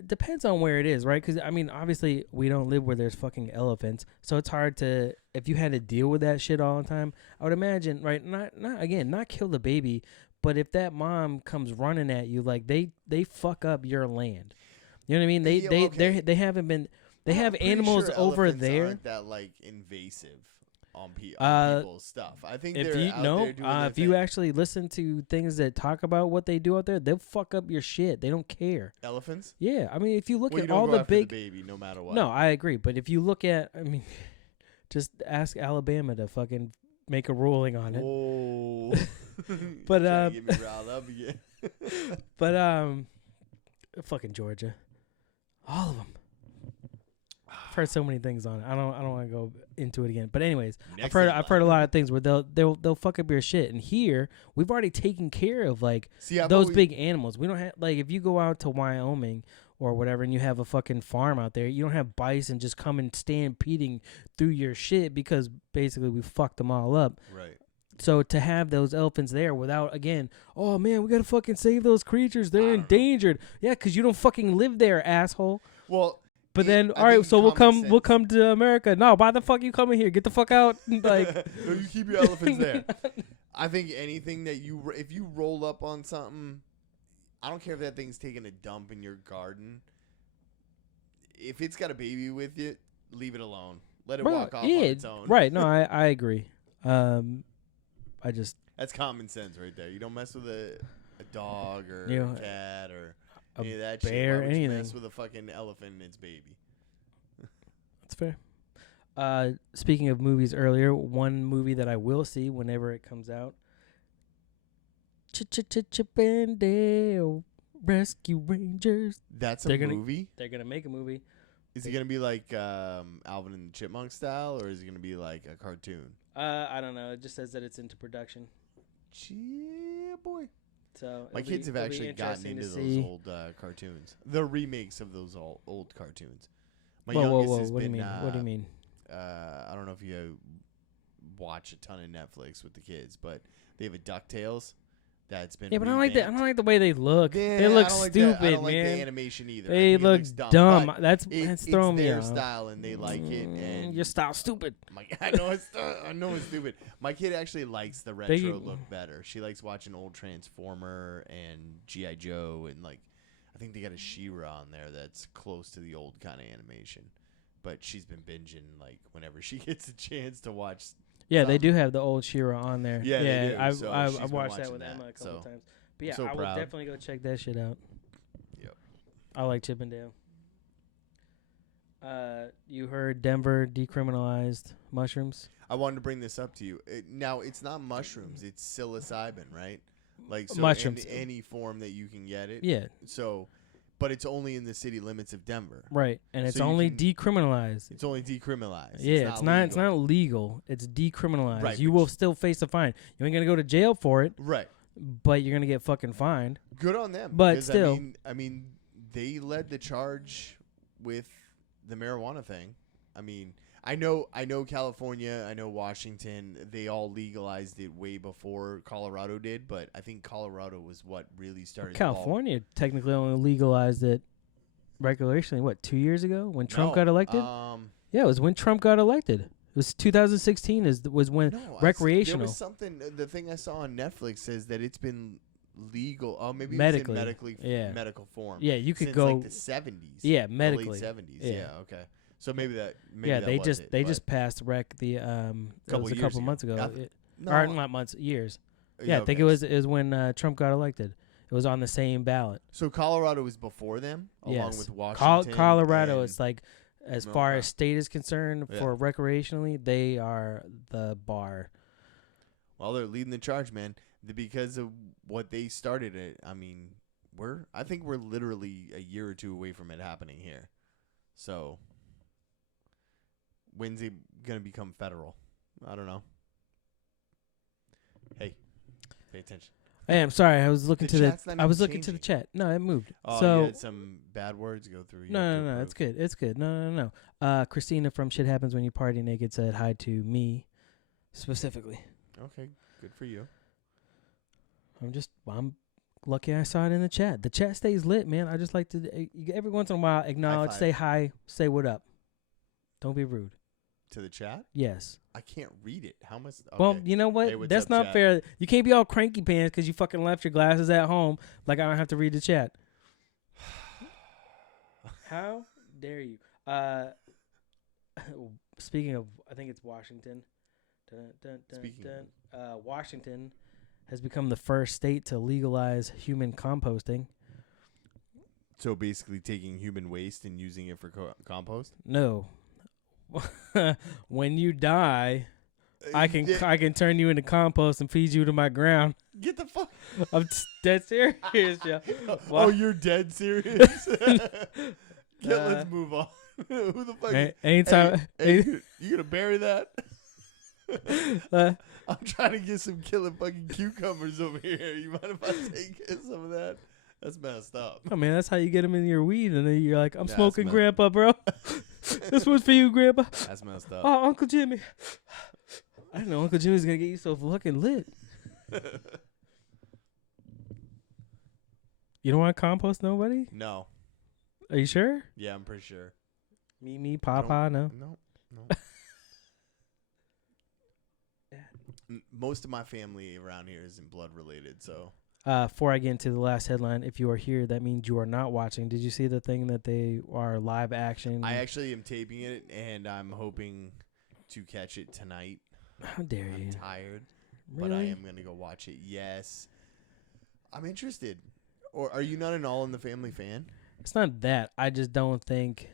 depends on where it is, right? Because I mean, obviously, we don't live where there's fucking elephants, so it's hard to. If you had to deal with that shit all the time, I would imagine, right? Not kill the baby, but if that mom comes running at you, like they fuck up your land. You know what I mean? They haven't been. They have animals sure over there. Aren't that like invasive on people's stuff? I think if they're you out there doing their if thing. you actually listen to things that talk about what they do out there, they'll fuck up your shit. They don't care. Elephants? Yeah, I mean, if you look well, at you don't all go the after big the baby, no matter what. No, I agree. But if you look at, I mean, just ask Alabama to fucking make a ruling on it. Whoa. But get me riled up again. But fucking Georgia, all of them. I've heard so many things on it. I don't want to go into it again. But anyways, I've heard a lot of things where they'll fuck up your shit. And here we've already taken care of like those big animals. We don't have like if you go out to Wyoming or whatever and you have a fucking farm out there, you don't have bison just coming stampeding through your shit because basically we fucked them all up. Right. So to have those elephants there without, again, oh man, we gotta fucking save those creatures. They're endangered. Yeah, because you don't fucking live there, asshole. Well. But then, all right, so we'll come to America. No, why the fuck you coming here? Get the fuck out. Like, no, you keep your elephants there. I think anything that if you roll up on something, I don't care if that thing's taking a dump in your garden. If it's got a baby with it, leave it alone. Let it walk off on its own. Right. No, I agree. That's common sense right there. You don't mess with a dog or a cat or any of that bear, shit. Why would anything. you mess with a fucking elephant and its baby? That's fair. Speaking of movies earlier, one movie that I will see whenever it comes out, Chip and Dale Rescue Rangers. That's movie? They're going to make a movie. Is it going to be like Alvin and the Chipmunk style, or is it going to be like a cartoon? I don't know. It just says that it's into production. Yeah, boy. So my kids have actually gotten into those old cartoons. The remakes of those old cartoons. My youngest has been, what do you mean? I don't know if you watch a ton of Netflix with the kids, but they have a DuckTales that's been but revamped. I don't like the way they look. Yeah, they look stupid, man. I don't like the animation either. They look dumb. That's throwing me off. It's their style, and they like it. And your style's stupid. I know it's stupid. My kid actually likes the retro look better. She likes watching old Transformer and G.I. Joe, and like I think they got a She-Ra on there that's close to the old kind of animation. But she's been binging like whenever she gets a chance to watch. Yeah, they do have the old She-Ra on there. Yeah, they do. I've watched that with Emma a couple times. But yeah, I will definitely go check that shit out. Yep. I like Chip and Dale. You heard Denver decriminalized mushrooms? I wanted to bring this up to you. Now, it's not mushrooms. It's psilocybin, right? Like so mushrooms. In any form that you can get it. Yeah. So, but it's only in the city limits of Denver. Right. And it's only decriminalized. It's only decriminalized. Yeah, it's not legal. It's decriminalized. Right, you will still face a fine. You ain't going to go to jail for it. Right. But you're going to get fucking fined. Good on them. But still. I mean, they led the charge with the marijuana thing. I mean, I know California, I know Washington, they all legalized it way before Colorado did, but I think Colorado was what really started. California technically only legalized it recreationally, 2 years ago when Trump got elected? Yeah, it was when Trump got elected. It was 2016 was when recreational. There was something, the thing I saw on Netflix says that it's been legal. Oh, maybe medically, it's in medical form. Yeah, you could since go like the 70s. Yeah, medically. The late 70s. Yeah, okay. So maybe that. They just passed rec the it was a couple months ago. Or not months, years. Yeah, I think it was when Trump got elected. It was on the same ballot. So Colorado was before them, along with Washington. Colorado is like As No, far okay. as state is concerned, Yeah. for recreationally, they are the bar. Well, they're leading the charge, man. Because of what they started it. I mean, I think we're literally a year or two away from it happening here. So, when's it gonna become federal? I don't know. Hey, pay attention. Hey, I'm sorry. I was looking The to the. chat's not I was even looking to the changing. chat. No, it moved. Oh, so you had some bad words go through. You have no, to no, no. It's approve. good. It's good. No. Christina from Shit Happens When You Party Naked said hi to me, specifically. Okay, good for you. I'm lucky I saw it in the chat. The chat stays lit, man. I just like to every once in a while acknowledge, five. say hi, say what up. Don't be rude. To the chat? Yes. I can't read it. How much? Okay. Well, you know what? Hey, what's That's up, not chat? fair. You can't be all cranky pants because you fucking left your glasses at home. Like I don't have to read the chat. How dare you? Speaking of, I think it's Washington. Speaking Washington has become the first state to legalize human composting. So basically taking human waste and using it for compost? No. When you die, I can turn you into compost and feed you to my ground. Get the fuck. I'm dead serious, yo. Oh, you're dead serious? Let's move on. Who the fuck? Anytime. Hey, you gonna bury that? Uh, I'm trying to get some killer fucking cucumbers over here. You mind if I take some of that? That's messed up. Oh man, that's how you get them in your weed, and then you're like, "I'm Yeah, smoking, that's Grandpa, bro. This one's for you, Grandpa." That's messed up. Oh, Uncle Jimmy. I didn't know Uncle Jimmy's gonna get you so fucking lit. You don't want to compost nobody? No. Are you sure? Yeah, I'm pretty sure. Me, Papa, no. No. Most of my family around here isn't blood related, so. Before I get into the last headline, if you are here, that means you are not watching. Did you see the thing that they are live action? I actually am taping it, and I'm hoping to catch it tonight. How dare you? I'm tired, Really? but I am going to go watch it. Yes. I'm interested. Or are you not an All in the Family fan? It's not that. I just don't think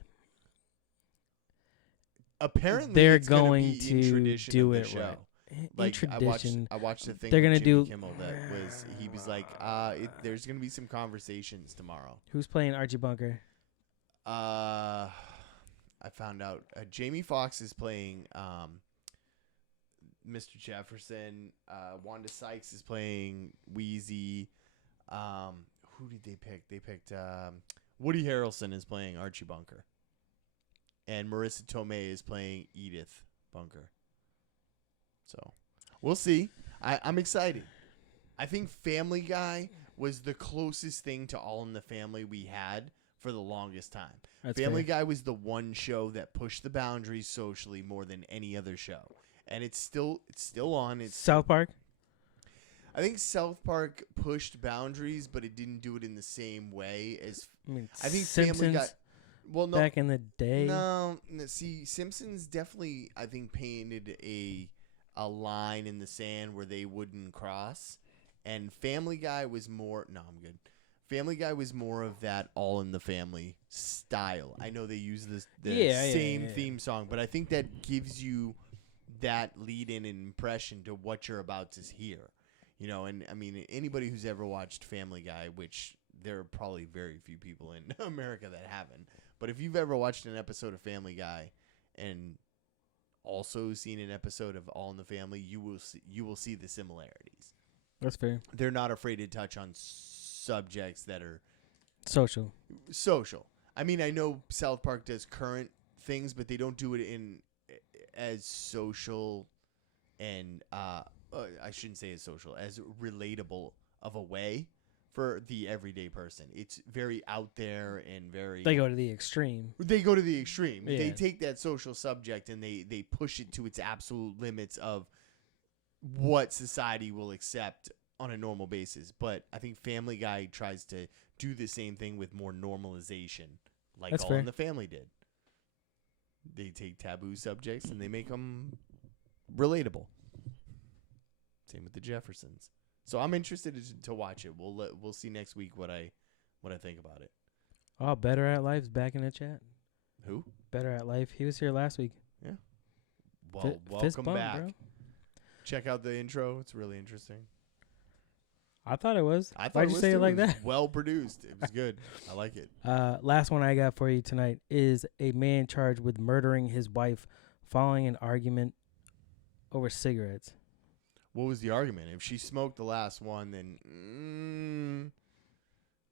Apparently they're it's gonna going be in to tradition do of the it show. right. Like In tradition, I watched the thing they're with gonna Jimmy do- Kimmel that was he was like, there's gonna be some conversations tomorrow. who's playing Archie Bunker? I found out Jamie Foxx is playing Mr. Jefferson. Wanda Sykes is playing Wheezy. Who did they pick? They picked Woody Harrelson is playing Archie Bunker. And Marissa Tomei is playing Edith Bunker. So, we'll see. I'm excited. I think Family Guy was the closest thing to All in the Family we had for the longest time. That's Family fair. Guy was the one show that pushed the boundaries socially more than any other show. And it's still on. It's South Park. I think South Park pushed boundaries, but it didn't do it in the same way as I mean, I think Simpsons Family Guy. Well, no, back in the day. no. See, Simpsons definitely, I think, painted a line in the sand where they wouldn't cross, and Family Guy was more. No, I'm good. Family Guy was more of that All in the Family style. I know they use the same theme song, but I think that gives you that lead-in and impression to what you're about to hear. You know, and I mean, anybody who's ever watched Family Guy, which there are probably very few people in America that haven't, but if you've ever watched an episode of Family Guy and also seen an episode of All in the Family, you will see the similarities. That's fair. They're not afraid to touch on subjects that are Social. I mean, I know South Park does current things, but they don't do it in as social and I shouldn't say as social, as relatable of a way for the everyday person. It's very out there and very. They go to the extreme. They go to the extreme. Yeah. They take that social subject and they push it to its absolute limits of what society will accept on a normal basis. But I think Family Guy tries to do the same thing with more normalization, like That's All fair. in the Family did. They take taboo subjects and they make them relatable. Same with the Jeffersons. So I'm interested to watch it. We'll see next week what I think about it. Oh, Better at Life's back in the chat. Who? better at life. He was here last week. Well, Fist welcome bump, back. bro. Check out the intro. It's really interesting. I thought it was. I thought Why'd it you was say too. it like It was that? well produced. It was good. I like it. Last one I got for you tonight is a man charged with murdering his wife following an argument over cigarettes. What was the argument? If she smoked the last one, then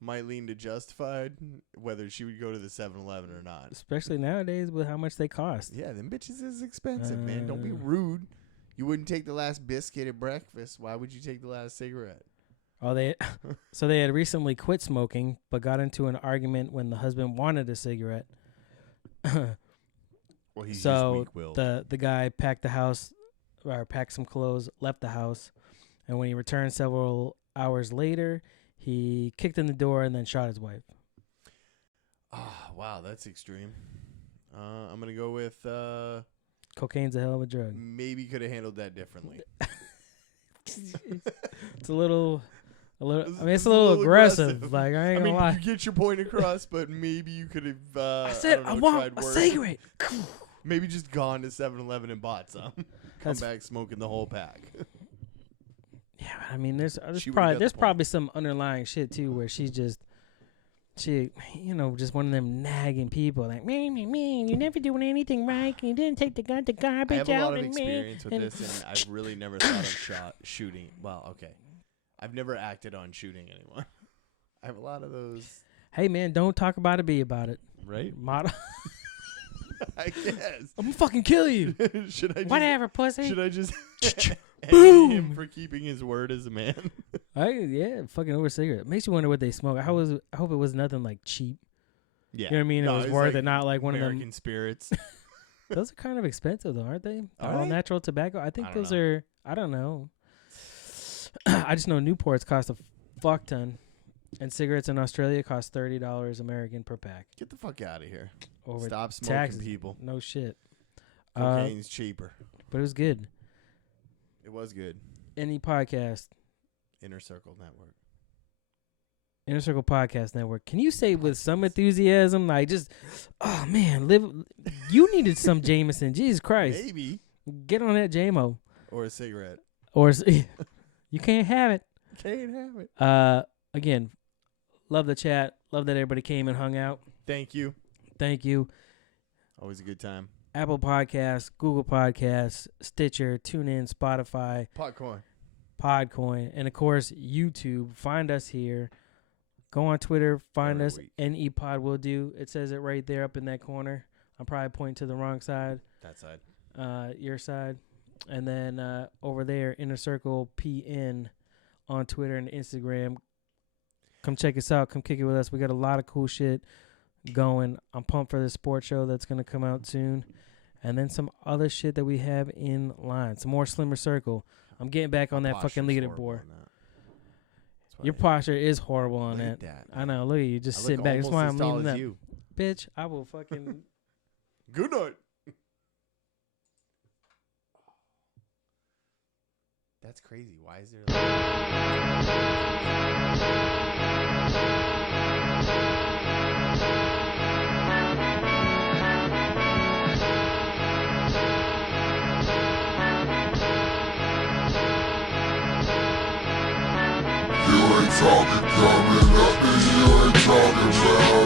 might lean to justified whether she would go to the 7-Eleven or not. Especially nowadays with how much they cost. Yeah, them bitches is expensive, man. Don't be rude. You wouldn't take the last biscuit at breakfast. Why would you take the last cigarette? Oh, they had recently quit smoking, but got into an argument when the husband wanted a cigarette. Well, he's just So weak-willed. the guy packed some clothes, left the house, and when he returned several hours later, he kicked in the door and then shot his wife. Oh, wow, that's extreme. I'm going to go with Cocaine's a hell of a drug. maybe could have handled that differently. It's a little. I mean, It's it's a little aggressive. Like I ain't gonna lie. You get your point across, but maybe you could have. I said I want tried a worse. cigarette. Maybe just gone to 7-Eleven and bought some. Come That's- back smoking the whole pack. Yeah, I mean, there's She would've got probably the point. probably some underlying shit too, where she just just one of them nagging people, like me, you never doing anything right, you didn't take the I garbage have a out, lot of and experience with and- this, and I've really never thought of shooting. Well, okay. I've never acted on shooting anyone. I have a lot of those, Hey man, don't talk about it, be about it. right? Model. I guess. I'm gonna fucking kill you. Should I just, Whatever, pussy. Should I just Boom! envy him for keeping his word as a man? Fucking over cigarette. Makes you wonder what they smoke. I hope it was nothing like cheap. Yeah. You know what I mean? No, it was it's worth like it, not like one American of them. spirits. Those are kind of expensive though, aren't they? Are All they? natural tobacco. I think I don't those know. are. I don't know. I just know Newports cost a fuck ton, and cigarettes in Australia cost $30 American per pack. Get the fuck out of here. Over Stop smoking taxes. people. No shit. Cocaine's cheaper. But it was good. It was good. Any podcast, Inner Circle Network. Inner Circle Podcast Network. Can you say with some enthusiasm, like just, oh man, you needed some Jameson. Jesus Christ. Maybe. Get on that JMO. Or a cigarette. Or you can't have it. Can't have it. Again, love the chat. Love that everybody came and hung out. Thank you. Thank you. Always a good time. Apple Podcasts, Google Podcasts, Stitcher, TuneIn, Spotify, Popcorn. Podcoin, and of course YouTube. Find us here. Go on Twitter. Find Every us. week. NEPod will do. It says it right there up in that corner. I'm probably pointing to the wrong side. That side. Your side. And then over there, Inner Circle PN on Twitter and Instagram. Come check us out. Come kick it with us. We got a lot of cool shit going. I'm pumped for this sports show that's going to come out soon. And then some other shit that we have in line. Some more Slimmer Circle. I'm getting back on that fucking leaderboard. Your posture is horrible on Look that. at that. I know. Look at you. Just sit back. That's why I'm leaning up. You. Bitch, I will fucking... Good night. That's crazy. Why is there You ain't talking coming up and you ain't talking about